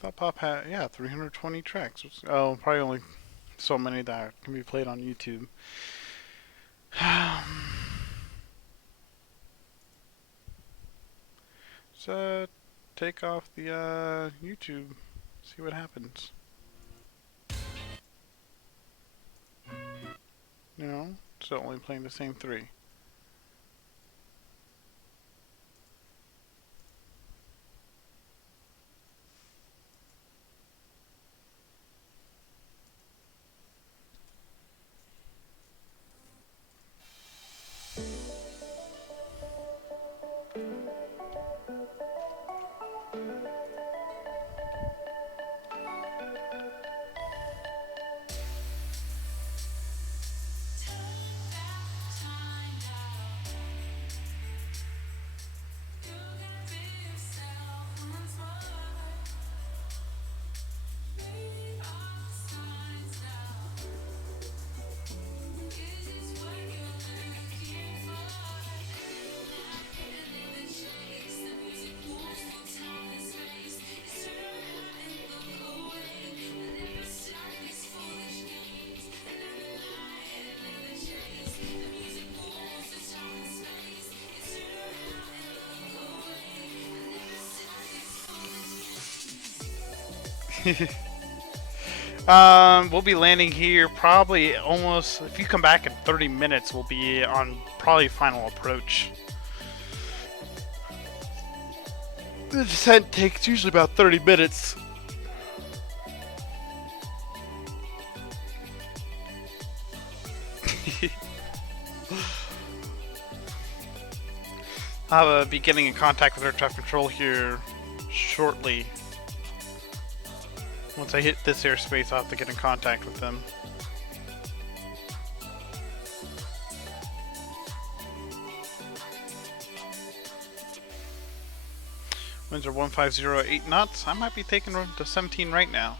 Thought Pop had, yeah, 320 tracks. Oh, probably only so many that can be played on YouTube. So, take off the YouTube, see what happens. No, still only playing the same 3. We'll be landing here probably almost. If you come back in 30 minutes, we'll be on probably final approach. The descent takes usually about 30 minutes. I'll be getting in contact with air traffic control here shortly. Once I hit this airspace, I'll have to get in contact with them. Winds are 150 knots. I might be taking them to 17 right now.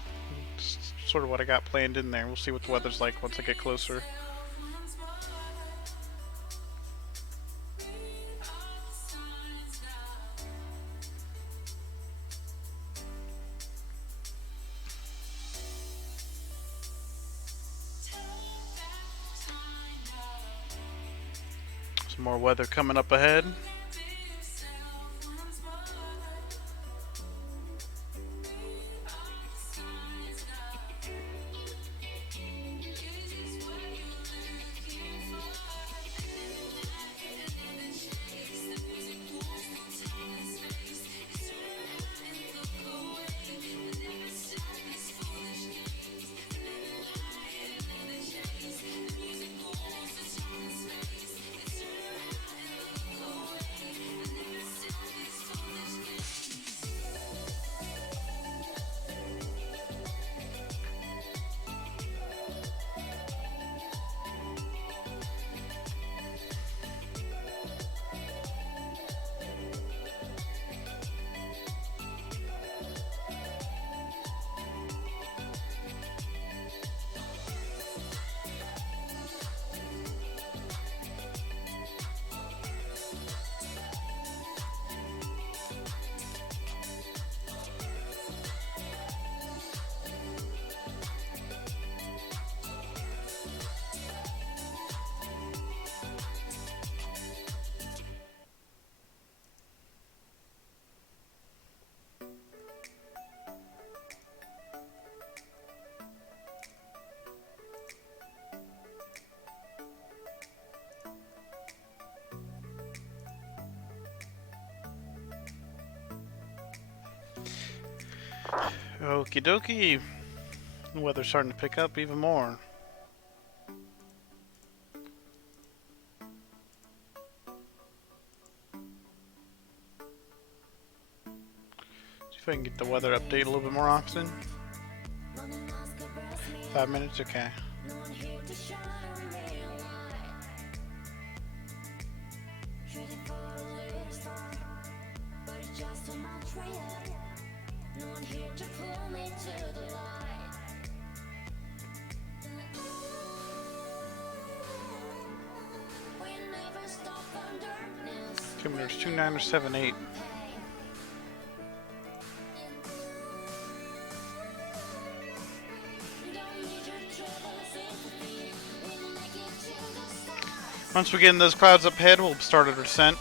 It's sort of what I got planned in there. We'll see what the weather's like once I get closer. Some more weather coming up ahead. Okie dokie. The weather's starting to pick up even more. See if I can get the weather update a little bit more often. 5 minutes, okay. Kilometers 2978. Once we get in those clouds up ahead, we'll start our descent.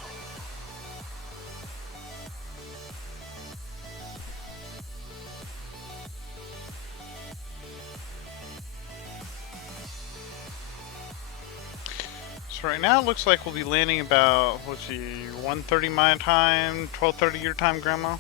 So right now it looks like we'll be landing about, what's the 1:30 my time, 12:30 your time, Grandma?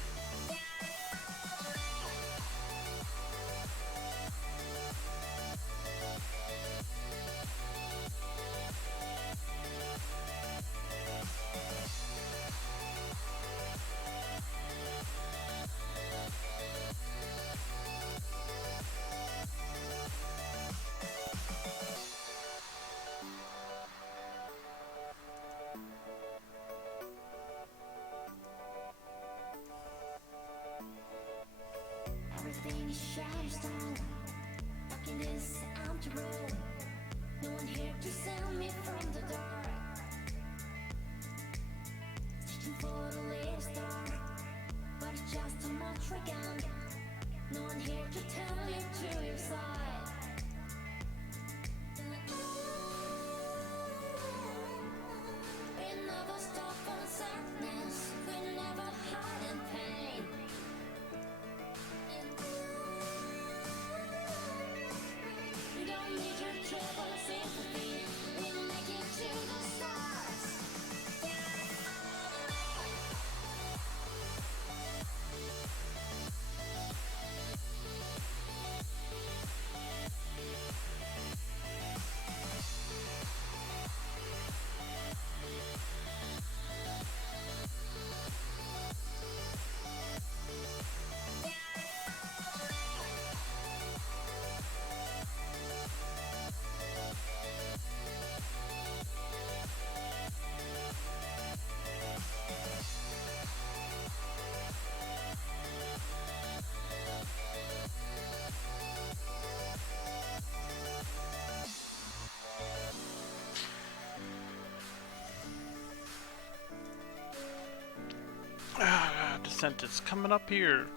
descent is coming up here.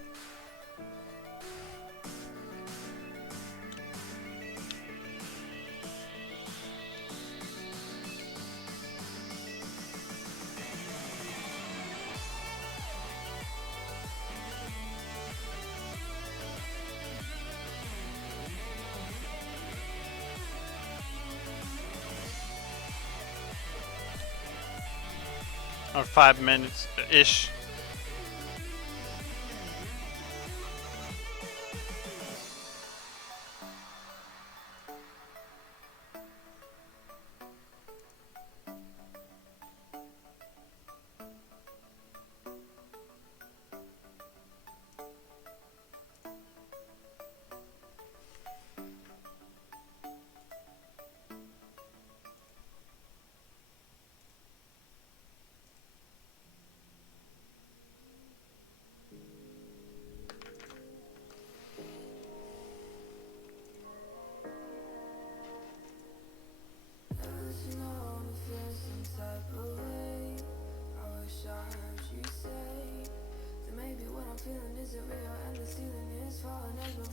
Or 5 minutes ish.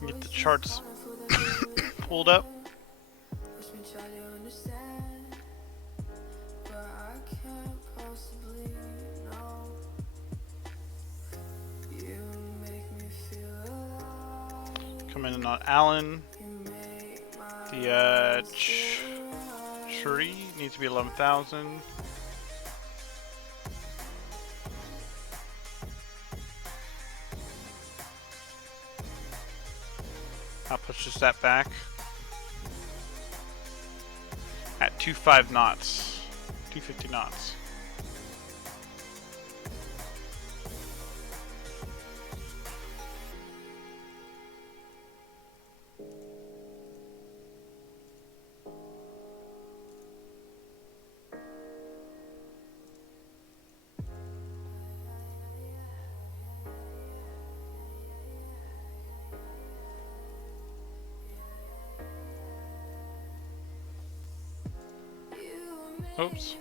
Get the charts pulled up. Coming in on Allen. The tree needs to be 11,000. That pushes that back at 25 knots, 250 knots. Oops.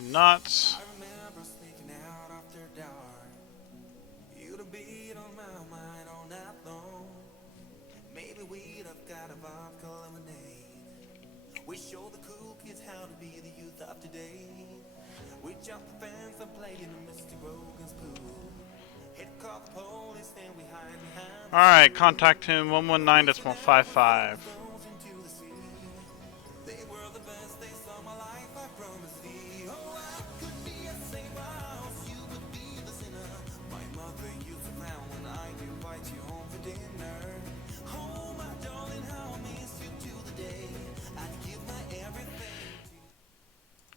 Knots. I remember sneaking out after dark. You'd have been on my mind all night long. Maybe we'd have got a vodka lemonade. We show the cool kids how to be the youth of today. We jump the fence and play in the Mr. Rogan's pool. Hit call the police and we hide behind. Alright, contact him 119.55. They were the best days of my life, I promise thee. Oh, I could be a saint house, you would be the sinner. My mother used to frown when I invite you home for dinner. Oh, my darling, how I miss you to the day. I'd give my everything.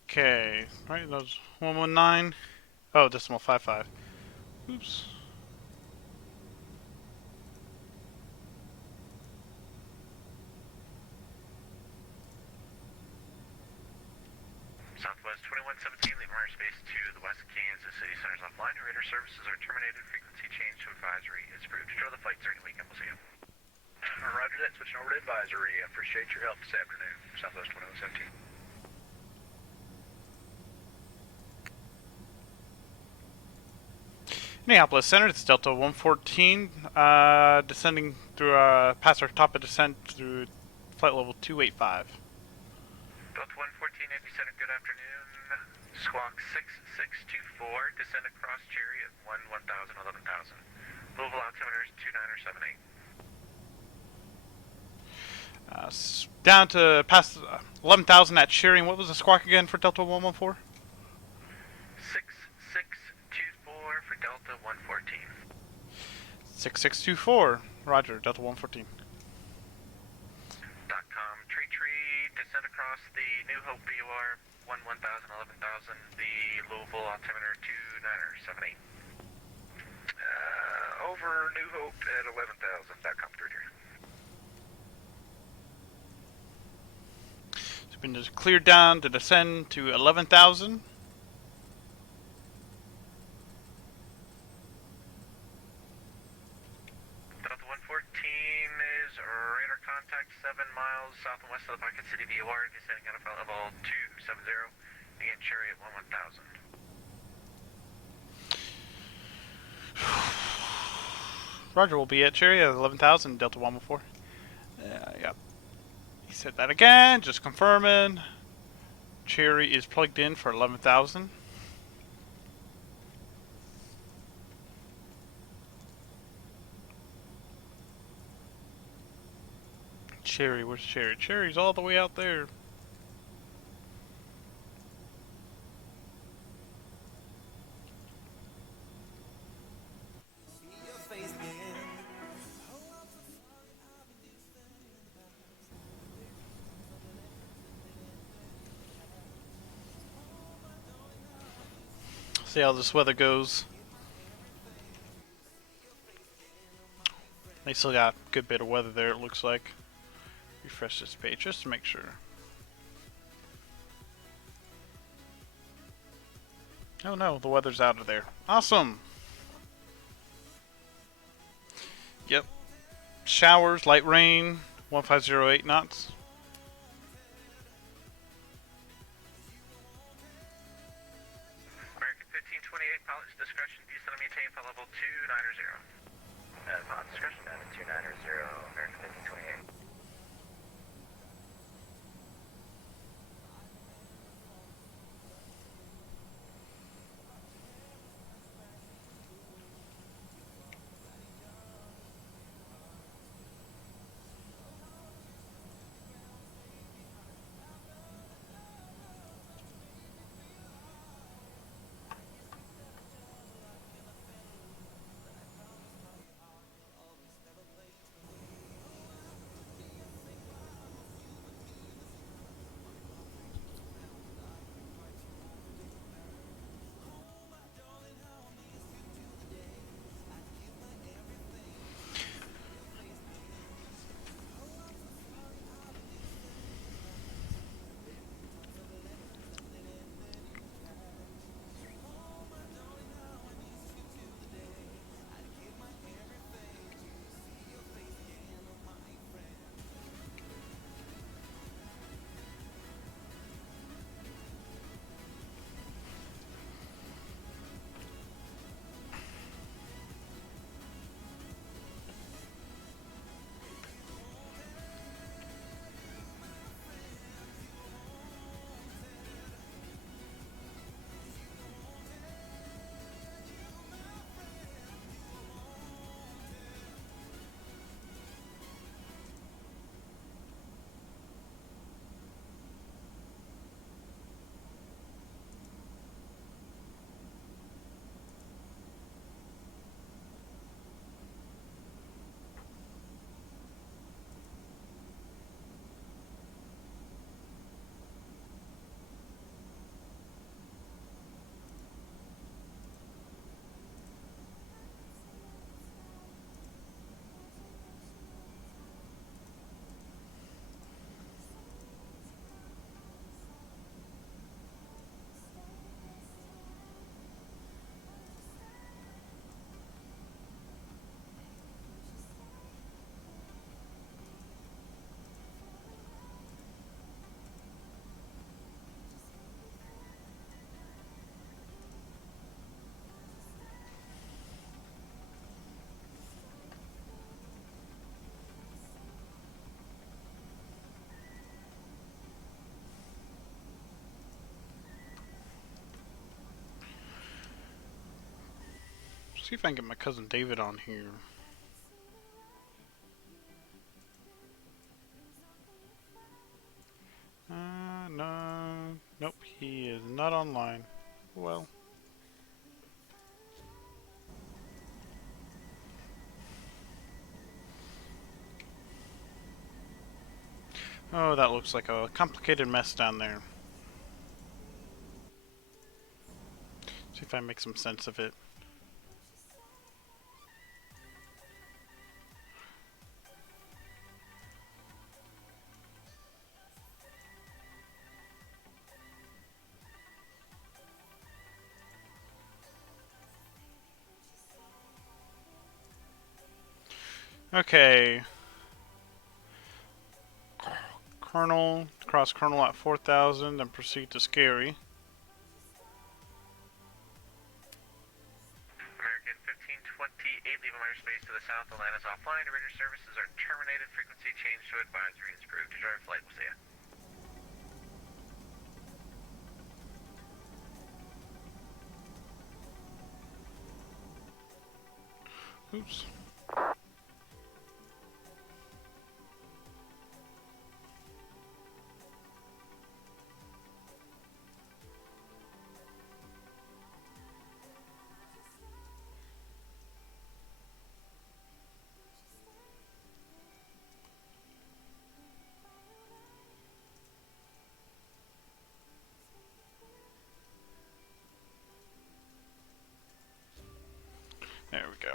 Okay, right, that was 119. Oh, 0.55. Oops. Southwest 2117, leave Mars Space to the west, Kansas City Center's offline. Radar services are terminated. Frequency change to advisory is approved. Control the flight during the weekend. We'll see you. Roger that. Switching over to advisory. I appreciate your help this afternoon. Southwest 2117. Minneapolis Center, it's Delta 114, descending through, past our top of descent through flight level 285. Delta 114, Navy Center, good afternoon. Squawk 6624, descend across Cherry at 1000, 11,000. Louisville altimeter is 29 or 78. Down to past 11,000 at Cherry. What was the squawk again for Delta 114? Delta 114. 6624. Roger, Delta 114. .com. Tree, descend across the New Hope VOR 1000, 11,000, the Louisville altimeter 2978. Over New Hope at 11,000.com. Tree. It's been just cleared down to descend to 11,000. Delta 114 is radar contact 7 miles south and west of the Pocket City VOR, descending at a level 270. Again, Chariot 1000. Roger, we'll be at Cherry at 11,000, Delta 114. Yep. He said that again, just confirming. Cherry is plugged in for 11,000. Cherry, where's Cherry? Cherry's all the way out there. See how this weather goes. They still got a good bit of weather there, it looks like. Refresh this page just to make sure. Oh no, the weather's out of there. Awesome! Yep. Showers, light rain, 1508 knots. American 1528, pilot's discretion, descend and maintain for level 290. Pilot discretion down at 290, American 1528. See if I can get my cousin David on here. No. Nope, he is not online. Well. Oh, that looks like a complicated mess down there. See if I make some sense of it. Okay. Kernel, cross kernel at 4,000 and proceed to scary. American 1528, leave airspace to the south. The line is offline. Radar services are terminated. Frequency change to advisory is approved. Enjoy your flight. We'll see ya. Oops. There we go.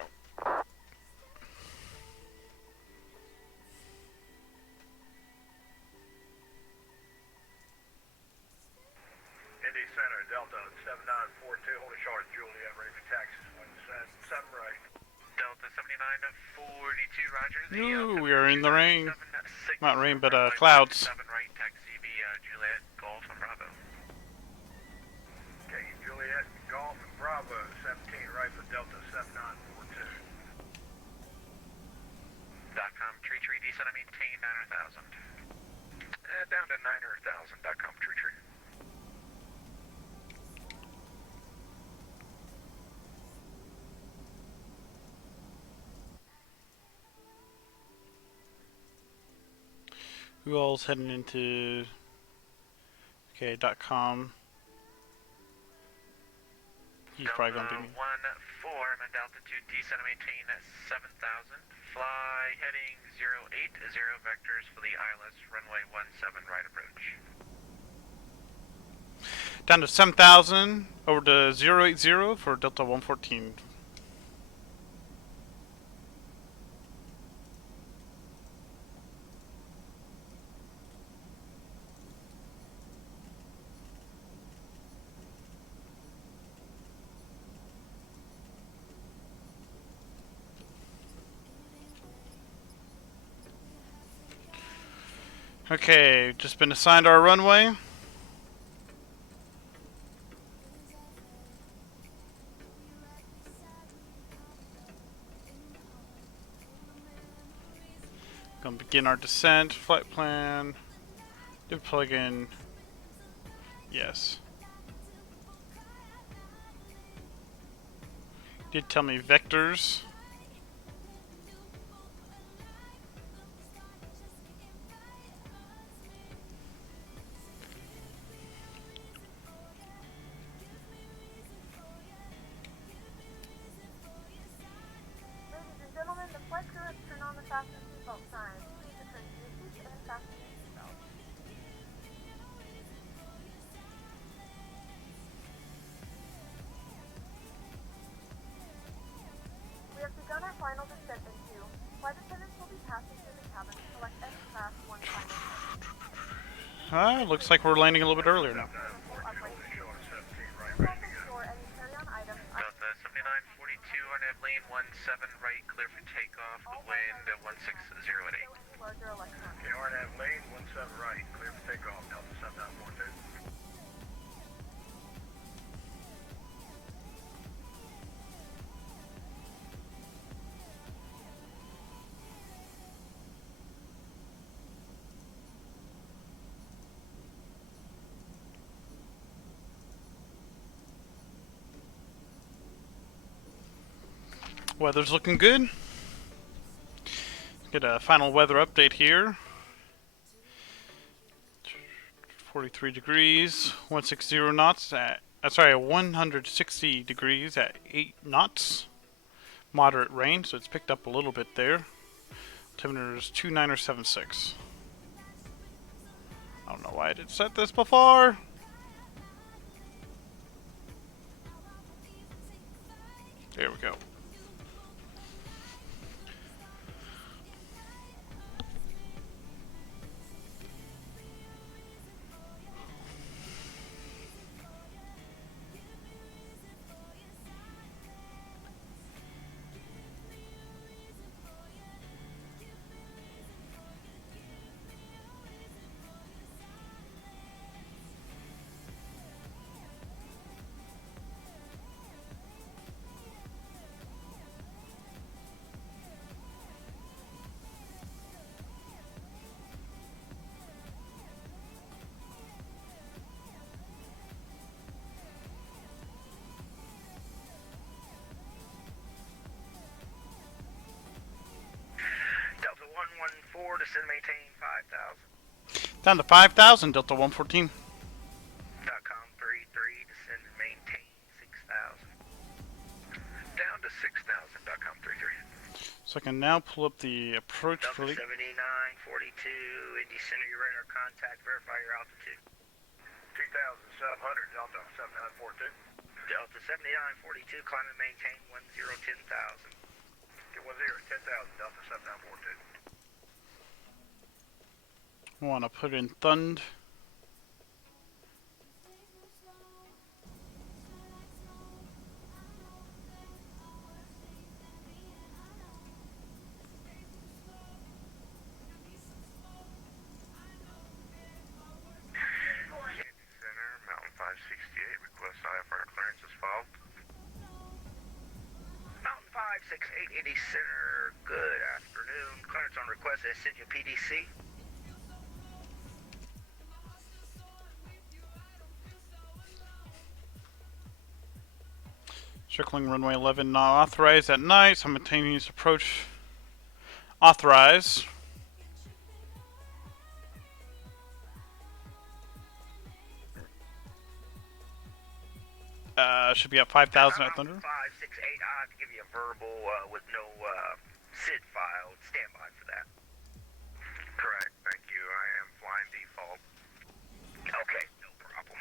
Indy Center, Delta 7942, holding short at Juliet, ready for taxi. 17 right. Delta 7942, roger. Ooh, we are in the rain. 76, Not rain, but runway clouds. 7 right, taxi via Juliet, Golf, and Bravo. Okay, Juliet, Golf, and Bravo, 17 right for Delta 7942. .com, tree, descend and maintain 900,000. Down to 900,000, .com, tree. Who all's heading into .com? He's probably gonna be 1-4, I'm at altitude, descend and maintain 7,000. Fly heading 080 vectors for the ILS, runway 17 right approach. down to 7,000 over to 080 for Delta 114. Okay, just been assigned our runway. Gonna begin our descent, flight plan. Did plug in. Yes. Did tell me vectors. Ladies and gentlemen, the flight crew has turned on the fasten seatbelt sign. Please return to your seats and fasten your seatbelt. We have begun our final descent in queue. Flight attendants will be passing through the cabin to select any class one final Looks like we're landing a little bit earlier now. Delta 7942 on lane 17 right, clear for takeoff, wind 160 at 8. Okay, RNAV lane 17 right, clear for takeoff, Delta 7942. Weather's looking good. Get a final weather update here. 43 degrees, 160 knots at, 160 degrees at 8 knots. Moderate rain, so it's picked up a little bit there. Temperature is 29 or 76. I don't know why I didn't set this before. There we go. Delta 114, descend and maintain 5,000. Down to 5,000, Delta 114. .com 33, descend and maintain 6,000. Down to 6,000. .com 33. So I can now pull up the approach Delta fleet. 7942, Indy Center, your radar contact, verify your altitude. 2,700, Delta 7942. Delta 7942, climb and maintain 10,10,000. Get 10,000, Delta 7942. I want to put in Thund. Center, Mountain 568, request IFR clearance is filed. Mountain 568, Indy Center, good afternoon. Clearance on request, SCA PDC. Circling runway 11 not authorized at night. Simultaneous approach authorized. Should be at 5,000 at Thunder. 568, I have to give you a verbal with no SID file. Stand by for that. Correct, thank you. I am flying default. Okay, no problem.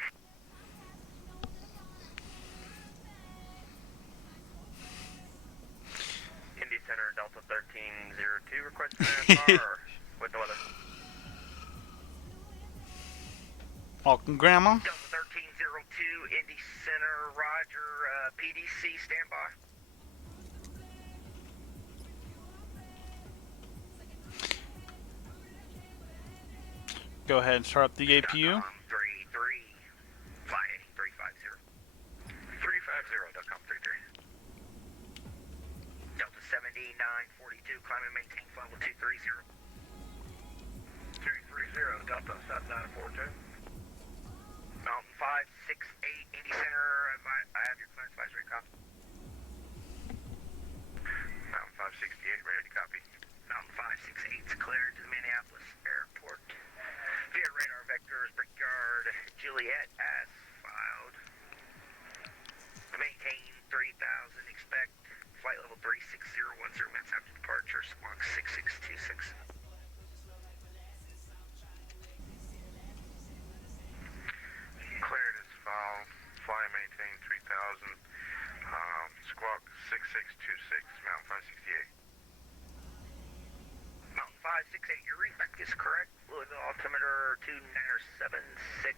Indy Center, Delta 1302, request FSR with the weather. Welcome, Grandma. Delta 1302, Indy Center, Roger, PDC, standby. Go ahead and start up the APU. 33, fly heading 350. 350.com 33. Delta 7942, climb and maintain flight level 230. 230, Delta 7942. Mountain 568, Indy Center, I have your clearance advisory copy. Mountain 568, ready to copy. Mountain 568 is cleared to the Minneapolis airport. Via radar vectors, Brickyard, Juliet as filed. Maintain 3,000, expect flight level 36010 minutes after departure, squawk 6626. Cleared as filed. Fly maintain 3,000. Squawk 6626. Mountain 568. Mountain 568, your respect is correct. Louisville altimeter 2976.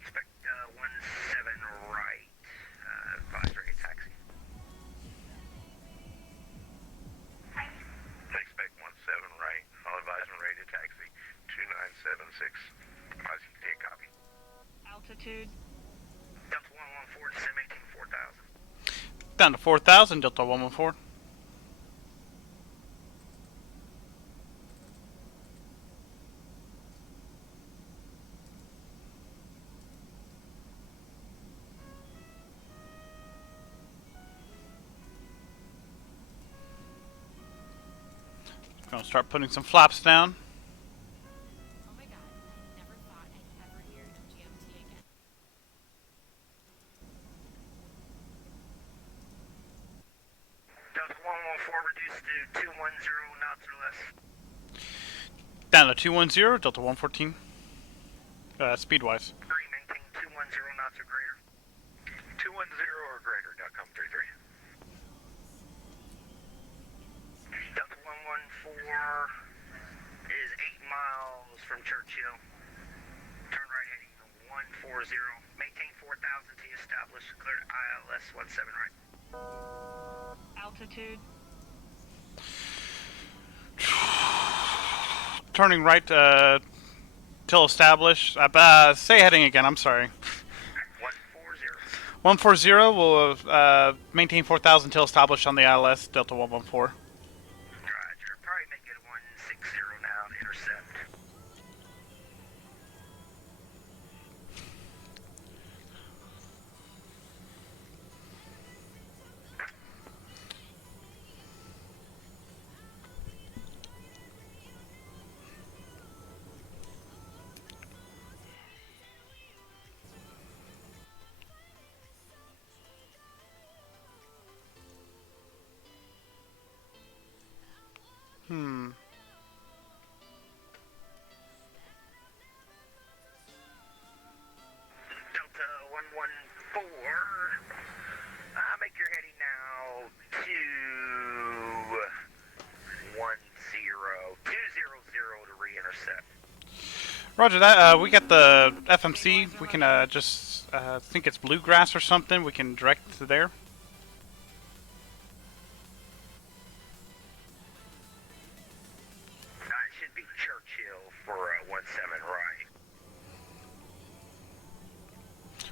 Expect 17 right. Advisory taxi. Expect 17 right. All advisement rated taxi 2976. PACX copy. Altitude. Delta 114, descend maintain 4,000. Down to 4,000, Delta 114. Gonna start putting some flaps down. Oh my god, I never thought I'd ever hear GMT again. Delta 114 reduced to 210 knots or less. Down to 210, Delta 114. Speed-wise. 3, maintain 210 knots or greater. 210 or greater, .com 33. Delta 114 is 8 miles from Churchill. Turn right heading 140. Maintain 4,000 T established. Clear to ILS 17 right. Altitude. Turning right till established. Say heading again, I'm sorry. 140. 140 will maintain 4,000 till established on the ILS, Delta 114. Roger. Probably make it 160 now to intercept. Delta 114. Make your heading now to 200 to re-intercept. Roger that. We got the FMC. We can just think it's bluegrass or something. We can direct to there. It should be Churchill for 17 right.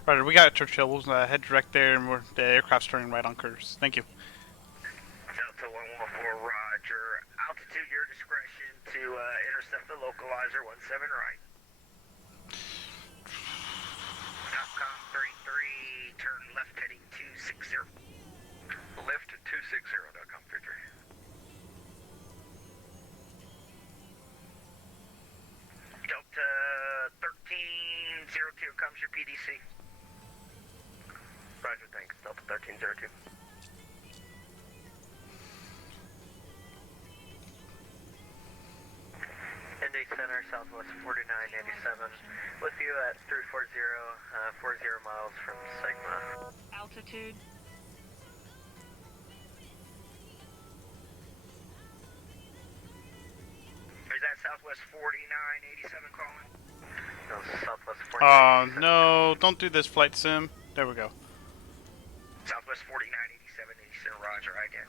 Roger, we got Churchill. We'll head direct there, and the aircraft's turning right on course. Thank you. Delta 114, roger. Altitude, your discretion to intercept the localizer 17 right. Capcom 33, turn left heading 260. Left 260, Capcom 33. Delta 1302 comes your PDC. Roger, thanks. Delta 1302. Index Center, Southwest 4987. With you at 340, 40 miles from Sigma. Altitude. Is that Southwest 4987 calling? No, Southwest 4987. Oh, no. Don't do this, flight sim. There we go. Southwest 4987, Eastern, roger, again.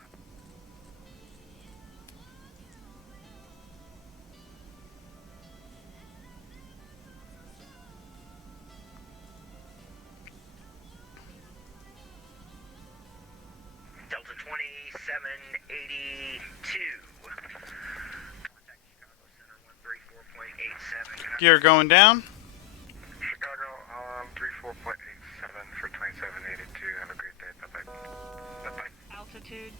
Delta 2782. Contact Chicago Center 134.87. Gear going down. Chicago 34.87 for 2782. Have a great day. Bye-bye. Bye-bye. Altitude.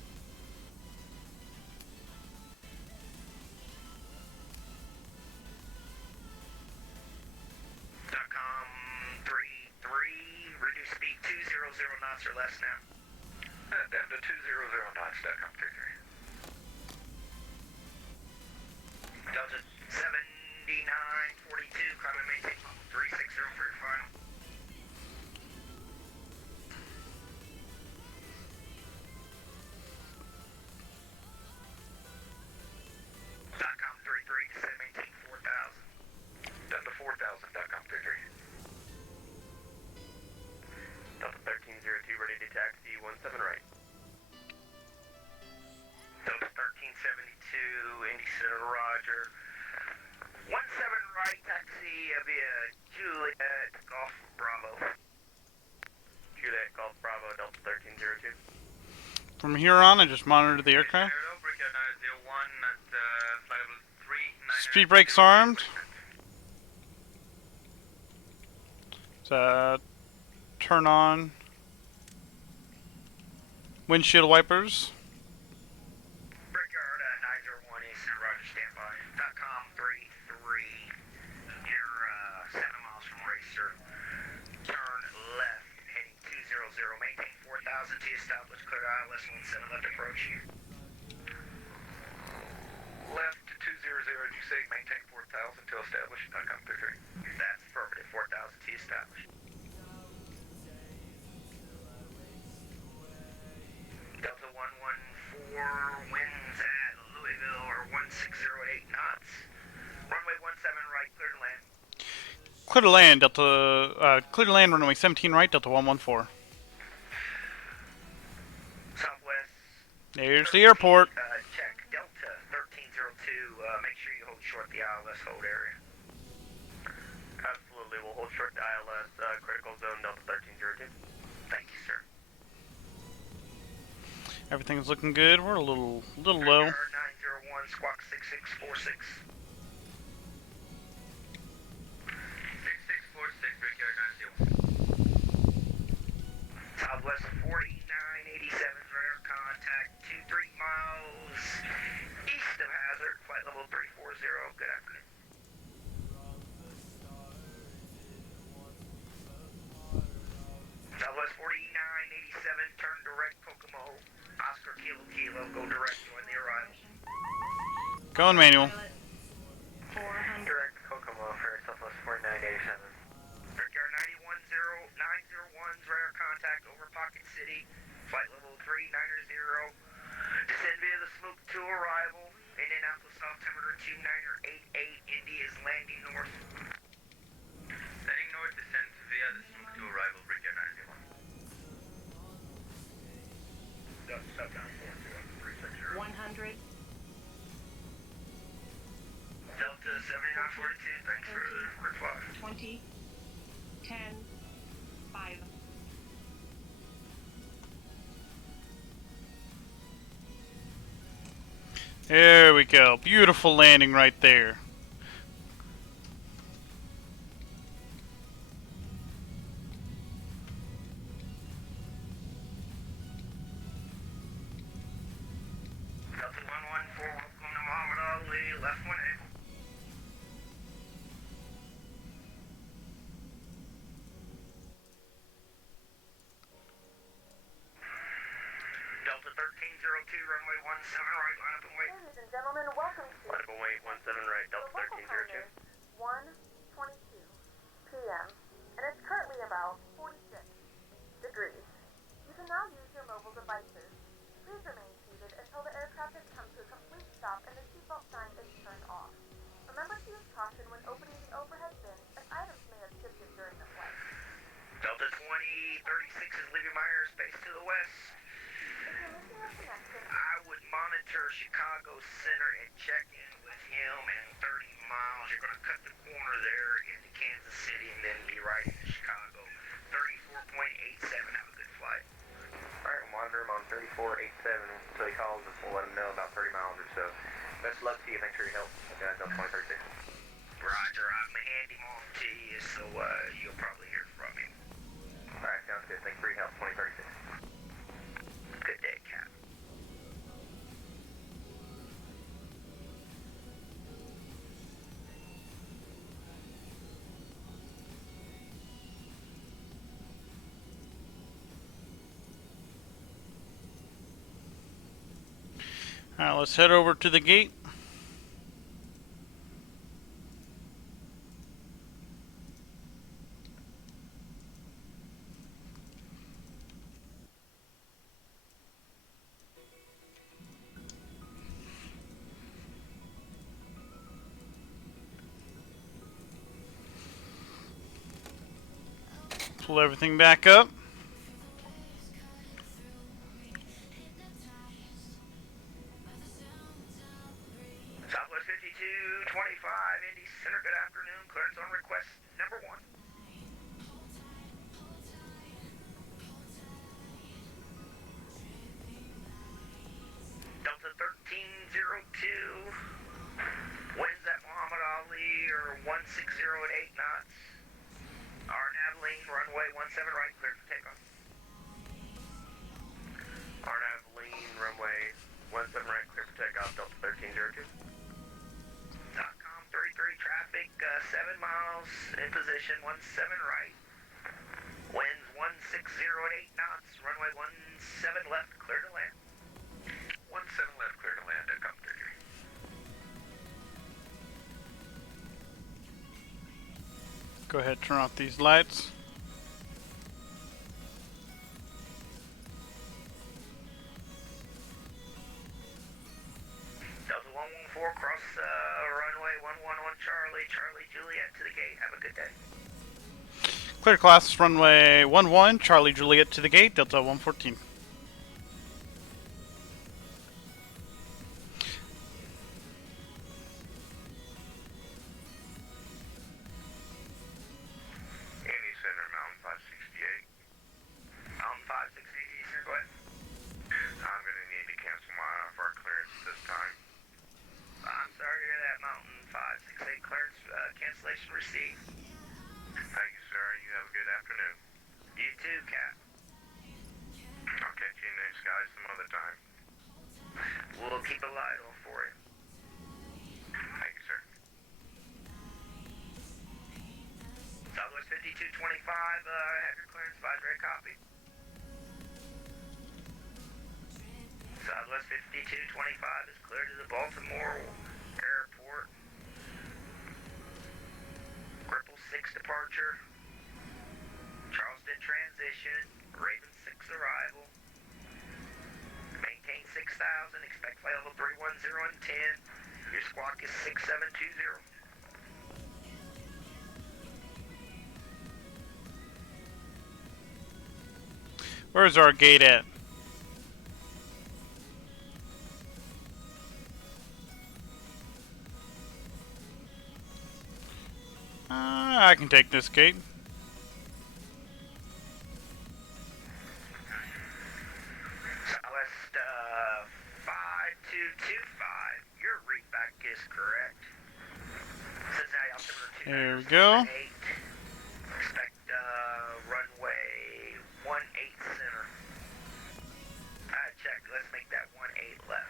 .com 33. Reduce speed 200 knots or less now. Down to 200 knots. .com 33. Delta 7942. Climb and maintain 360 for your final. .com 33. Descend maintain 4,000. Down to 4,000. .com 33. Delta 1302 ready to taxi 17 right. Delta 1372 Indy Center, roger. 17 right, taxi via Juliet Golf Bravo. Juliet Golf Bravo, Delta 1302. From here on, I just monitor the aircraft. Speed brakes armed. Turn on windshield wipers. Brickyard 901 Eastern, roger, standby. .com 33. You're 7 miles from Racer. Turn left, heading 200. Maintain 4,000 T established. Clear ILS 17 left approach you. Left to 200, you say maintain 4,000. clear to land, clear to land runway 17 right, Delta 114. Southwest. There's the airport. Check. Delta 1302. Make sure you hold short the ILS hold area. Absolutely. We'll hold short the ILS. Critical zone Delta 1302. Thank you, sir. Everything's looking good. We're a little low. 901 squawk 6646. 6646, Brickyard 901. Southwest 4987's radar contact 23 miles east of hazard, flight level 340. Good afternoon. Southwest 4987, turn direct Kokomo. Oscar Kilo Kilo, go direct, join the arrival. Going manual. Pilot 400. Direct Kokomo for Southwest 4987. Brickyard 901's radar contact over Pocket City, flight level 390. Descend via the smoke to arrival. Indianapolis altimeter 2988. Indy is landing north. Landing north, descend via the smoke to arrival, Brickyard 901. Stop down 40360. 100. Delta 7942, thanks for the reply. 20. 10. 5. There we go. Beautiful landing right there. Delta 114, welcome to Muhammad Ali, left 1 able. Delta 1302, runway 17 right, line up and wait. Ladies and gentlemen, welcome to Line up and wait, 17 right, Delta the local time 1302. is 1:22 p.m. and it's currently about 46 degrees. You can now use your mobile devices. Please remain seated until the aircraft has come to a complete stop and the seatbelt sign is turned off. Remember to use caution when opening the overhead bin as items may have shifted during the flight. Delta 2036 is leaving my airspace to the west. If you're missing a connection, I would monitor Chicago Center and check in with him and 30 miles. You're going to cut the corner there into Kansas City and then be right into Chicago. 34.87, have a good flight. Alright, we'll monitor him on 3487 until he calls us. We'll let him know about 30 miles or so. Best of luck to you. Thanks for your help. Okay, Delta 2036. Roger, I'm going to hand him off to you, so you'll probably hear from him. Alright, sounds good. Thanks for your help, 2036. Good day, Cap. Alright, let's head over to the gate. Pull everything back up. Southwest 5225, Indy Center, good afternoon. Clearance on request number 1. Delta 1302, winds at Muhammad Ali are 160 at 8 knots. Arnaveline, runway 17 right, clear for takeoff. Arnaveline, runway 17 right, clear for takeoff, Delta 1302. .com 33 traffic, 7 miles in position, 17 right. Winds 160 at 8 knots, runway 17 left, clear to land. 17 left, clear to land, .com 33. Go ahead, turn off these lights. Delta 114, cross runway 111 Charlie, Charlie Juliet to the gate. Have a good day. Clear class runway 11, Charlie Juliet to the gate, Delta 114. Indy Center, Mountain 568. Mountain 568, Eastern, go ahead. I'm going to need to cancel my IFR clearance this time. I'm sorry to hear that, Mountain 568 clearance cancellation received. Thank you, sir. You have a good afternoon. You too, Cap. I'll catch you in the skies some other time. We'll keep a light on for you. Thank you, sir. Southwest 5225, have your clearance advisory copy. Southwest 5225 is clear to the Baltimore Airport. Cripple 6 departure. Charleston transition. Raven 6 arrival. Maintain 6,000. Expect flight level 310 and 10. Your squawk is 6720. Where's our gate at? I can take this gate. Southwest 5225. Your readback is correct. Cincinnati altimeter 2. There we go. Expect runway 18 center. Check. Let's make that 18 left.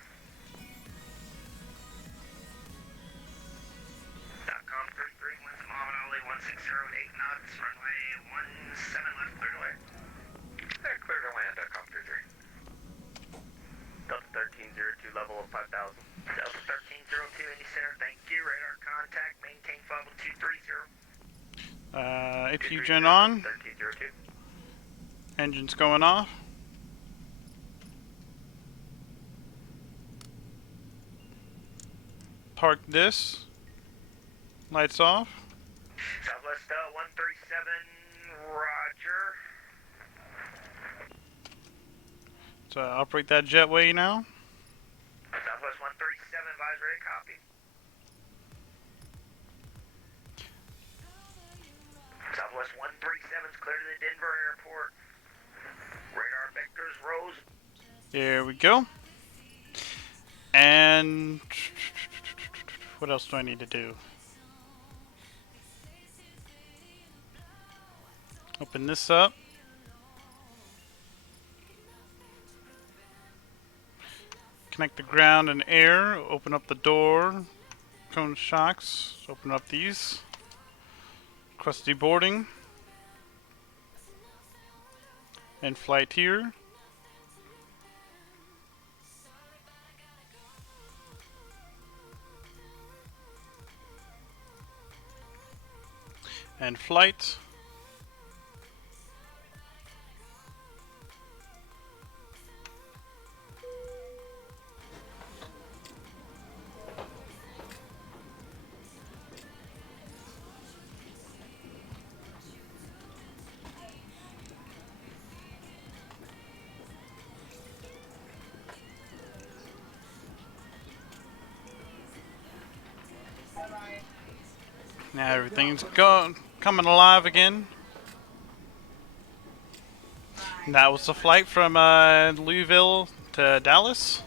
.com 33, winds of Muhammad Ali 160 at 8 knots, runway 17 left, clear to land. They're clear to land, .com 33. Delta 1302, level of 5,000. Delta 1302, Indy Center, thank you. Radar contact, maintain level 230. APU gen on. 1302. Engine's going off. Park this. Lights off. Southwest 137, roger. So operate that jetway now. Southwest 137, advisory, copy. Southwest 137 is clear to the Denver airport. Radar vectors rose. There we go. And what else do I need to do? Open this up. Connect the ground and air. Open up the door. Cone shocks. Open up these. Crusty boarding. And flight here. And flight. Now everything's coming alive again. And that was the flight from Louisville to Dallas.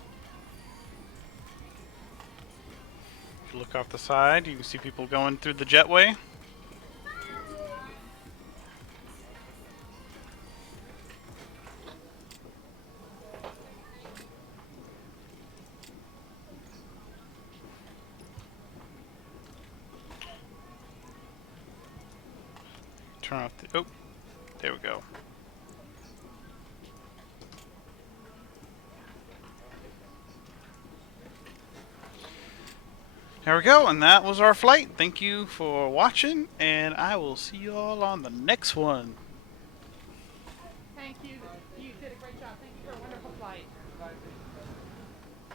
If you look off the side, you can see people going through the jetway. Turn off the, oh, there we go. There we go, and that was our flight. Thank you for watching, and I will see you all on the next one. Thank you.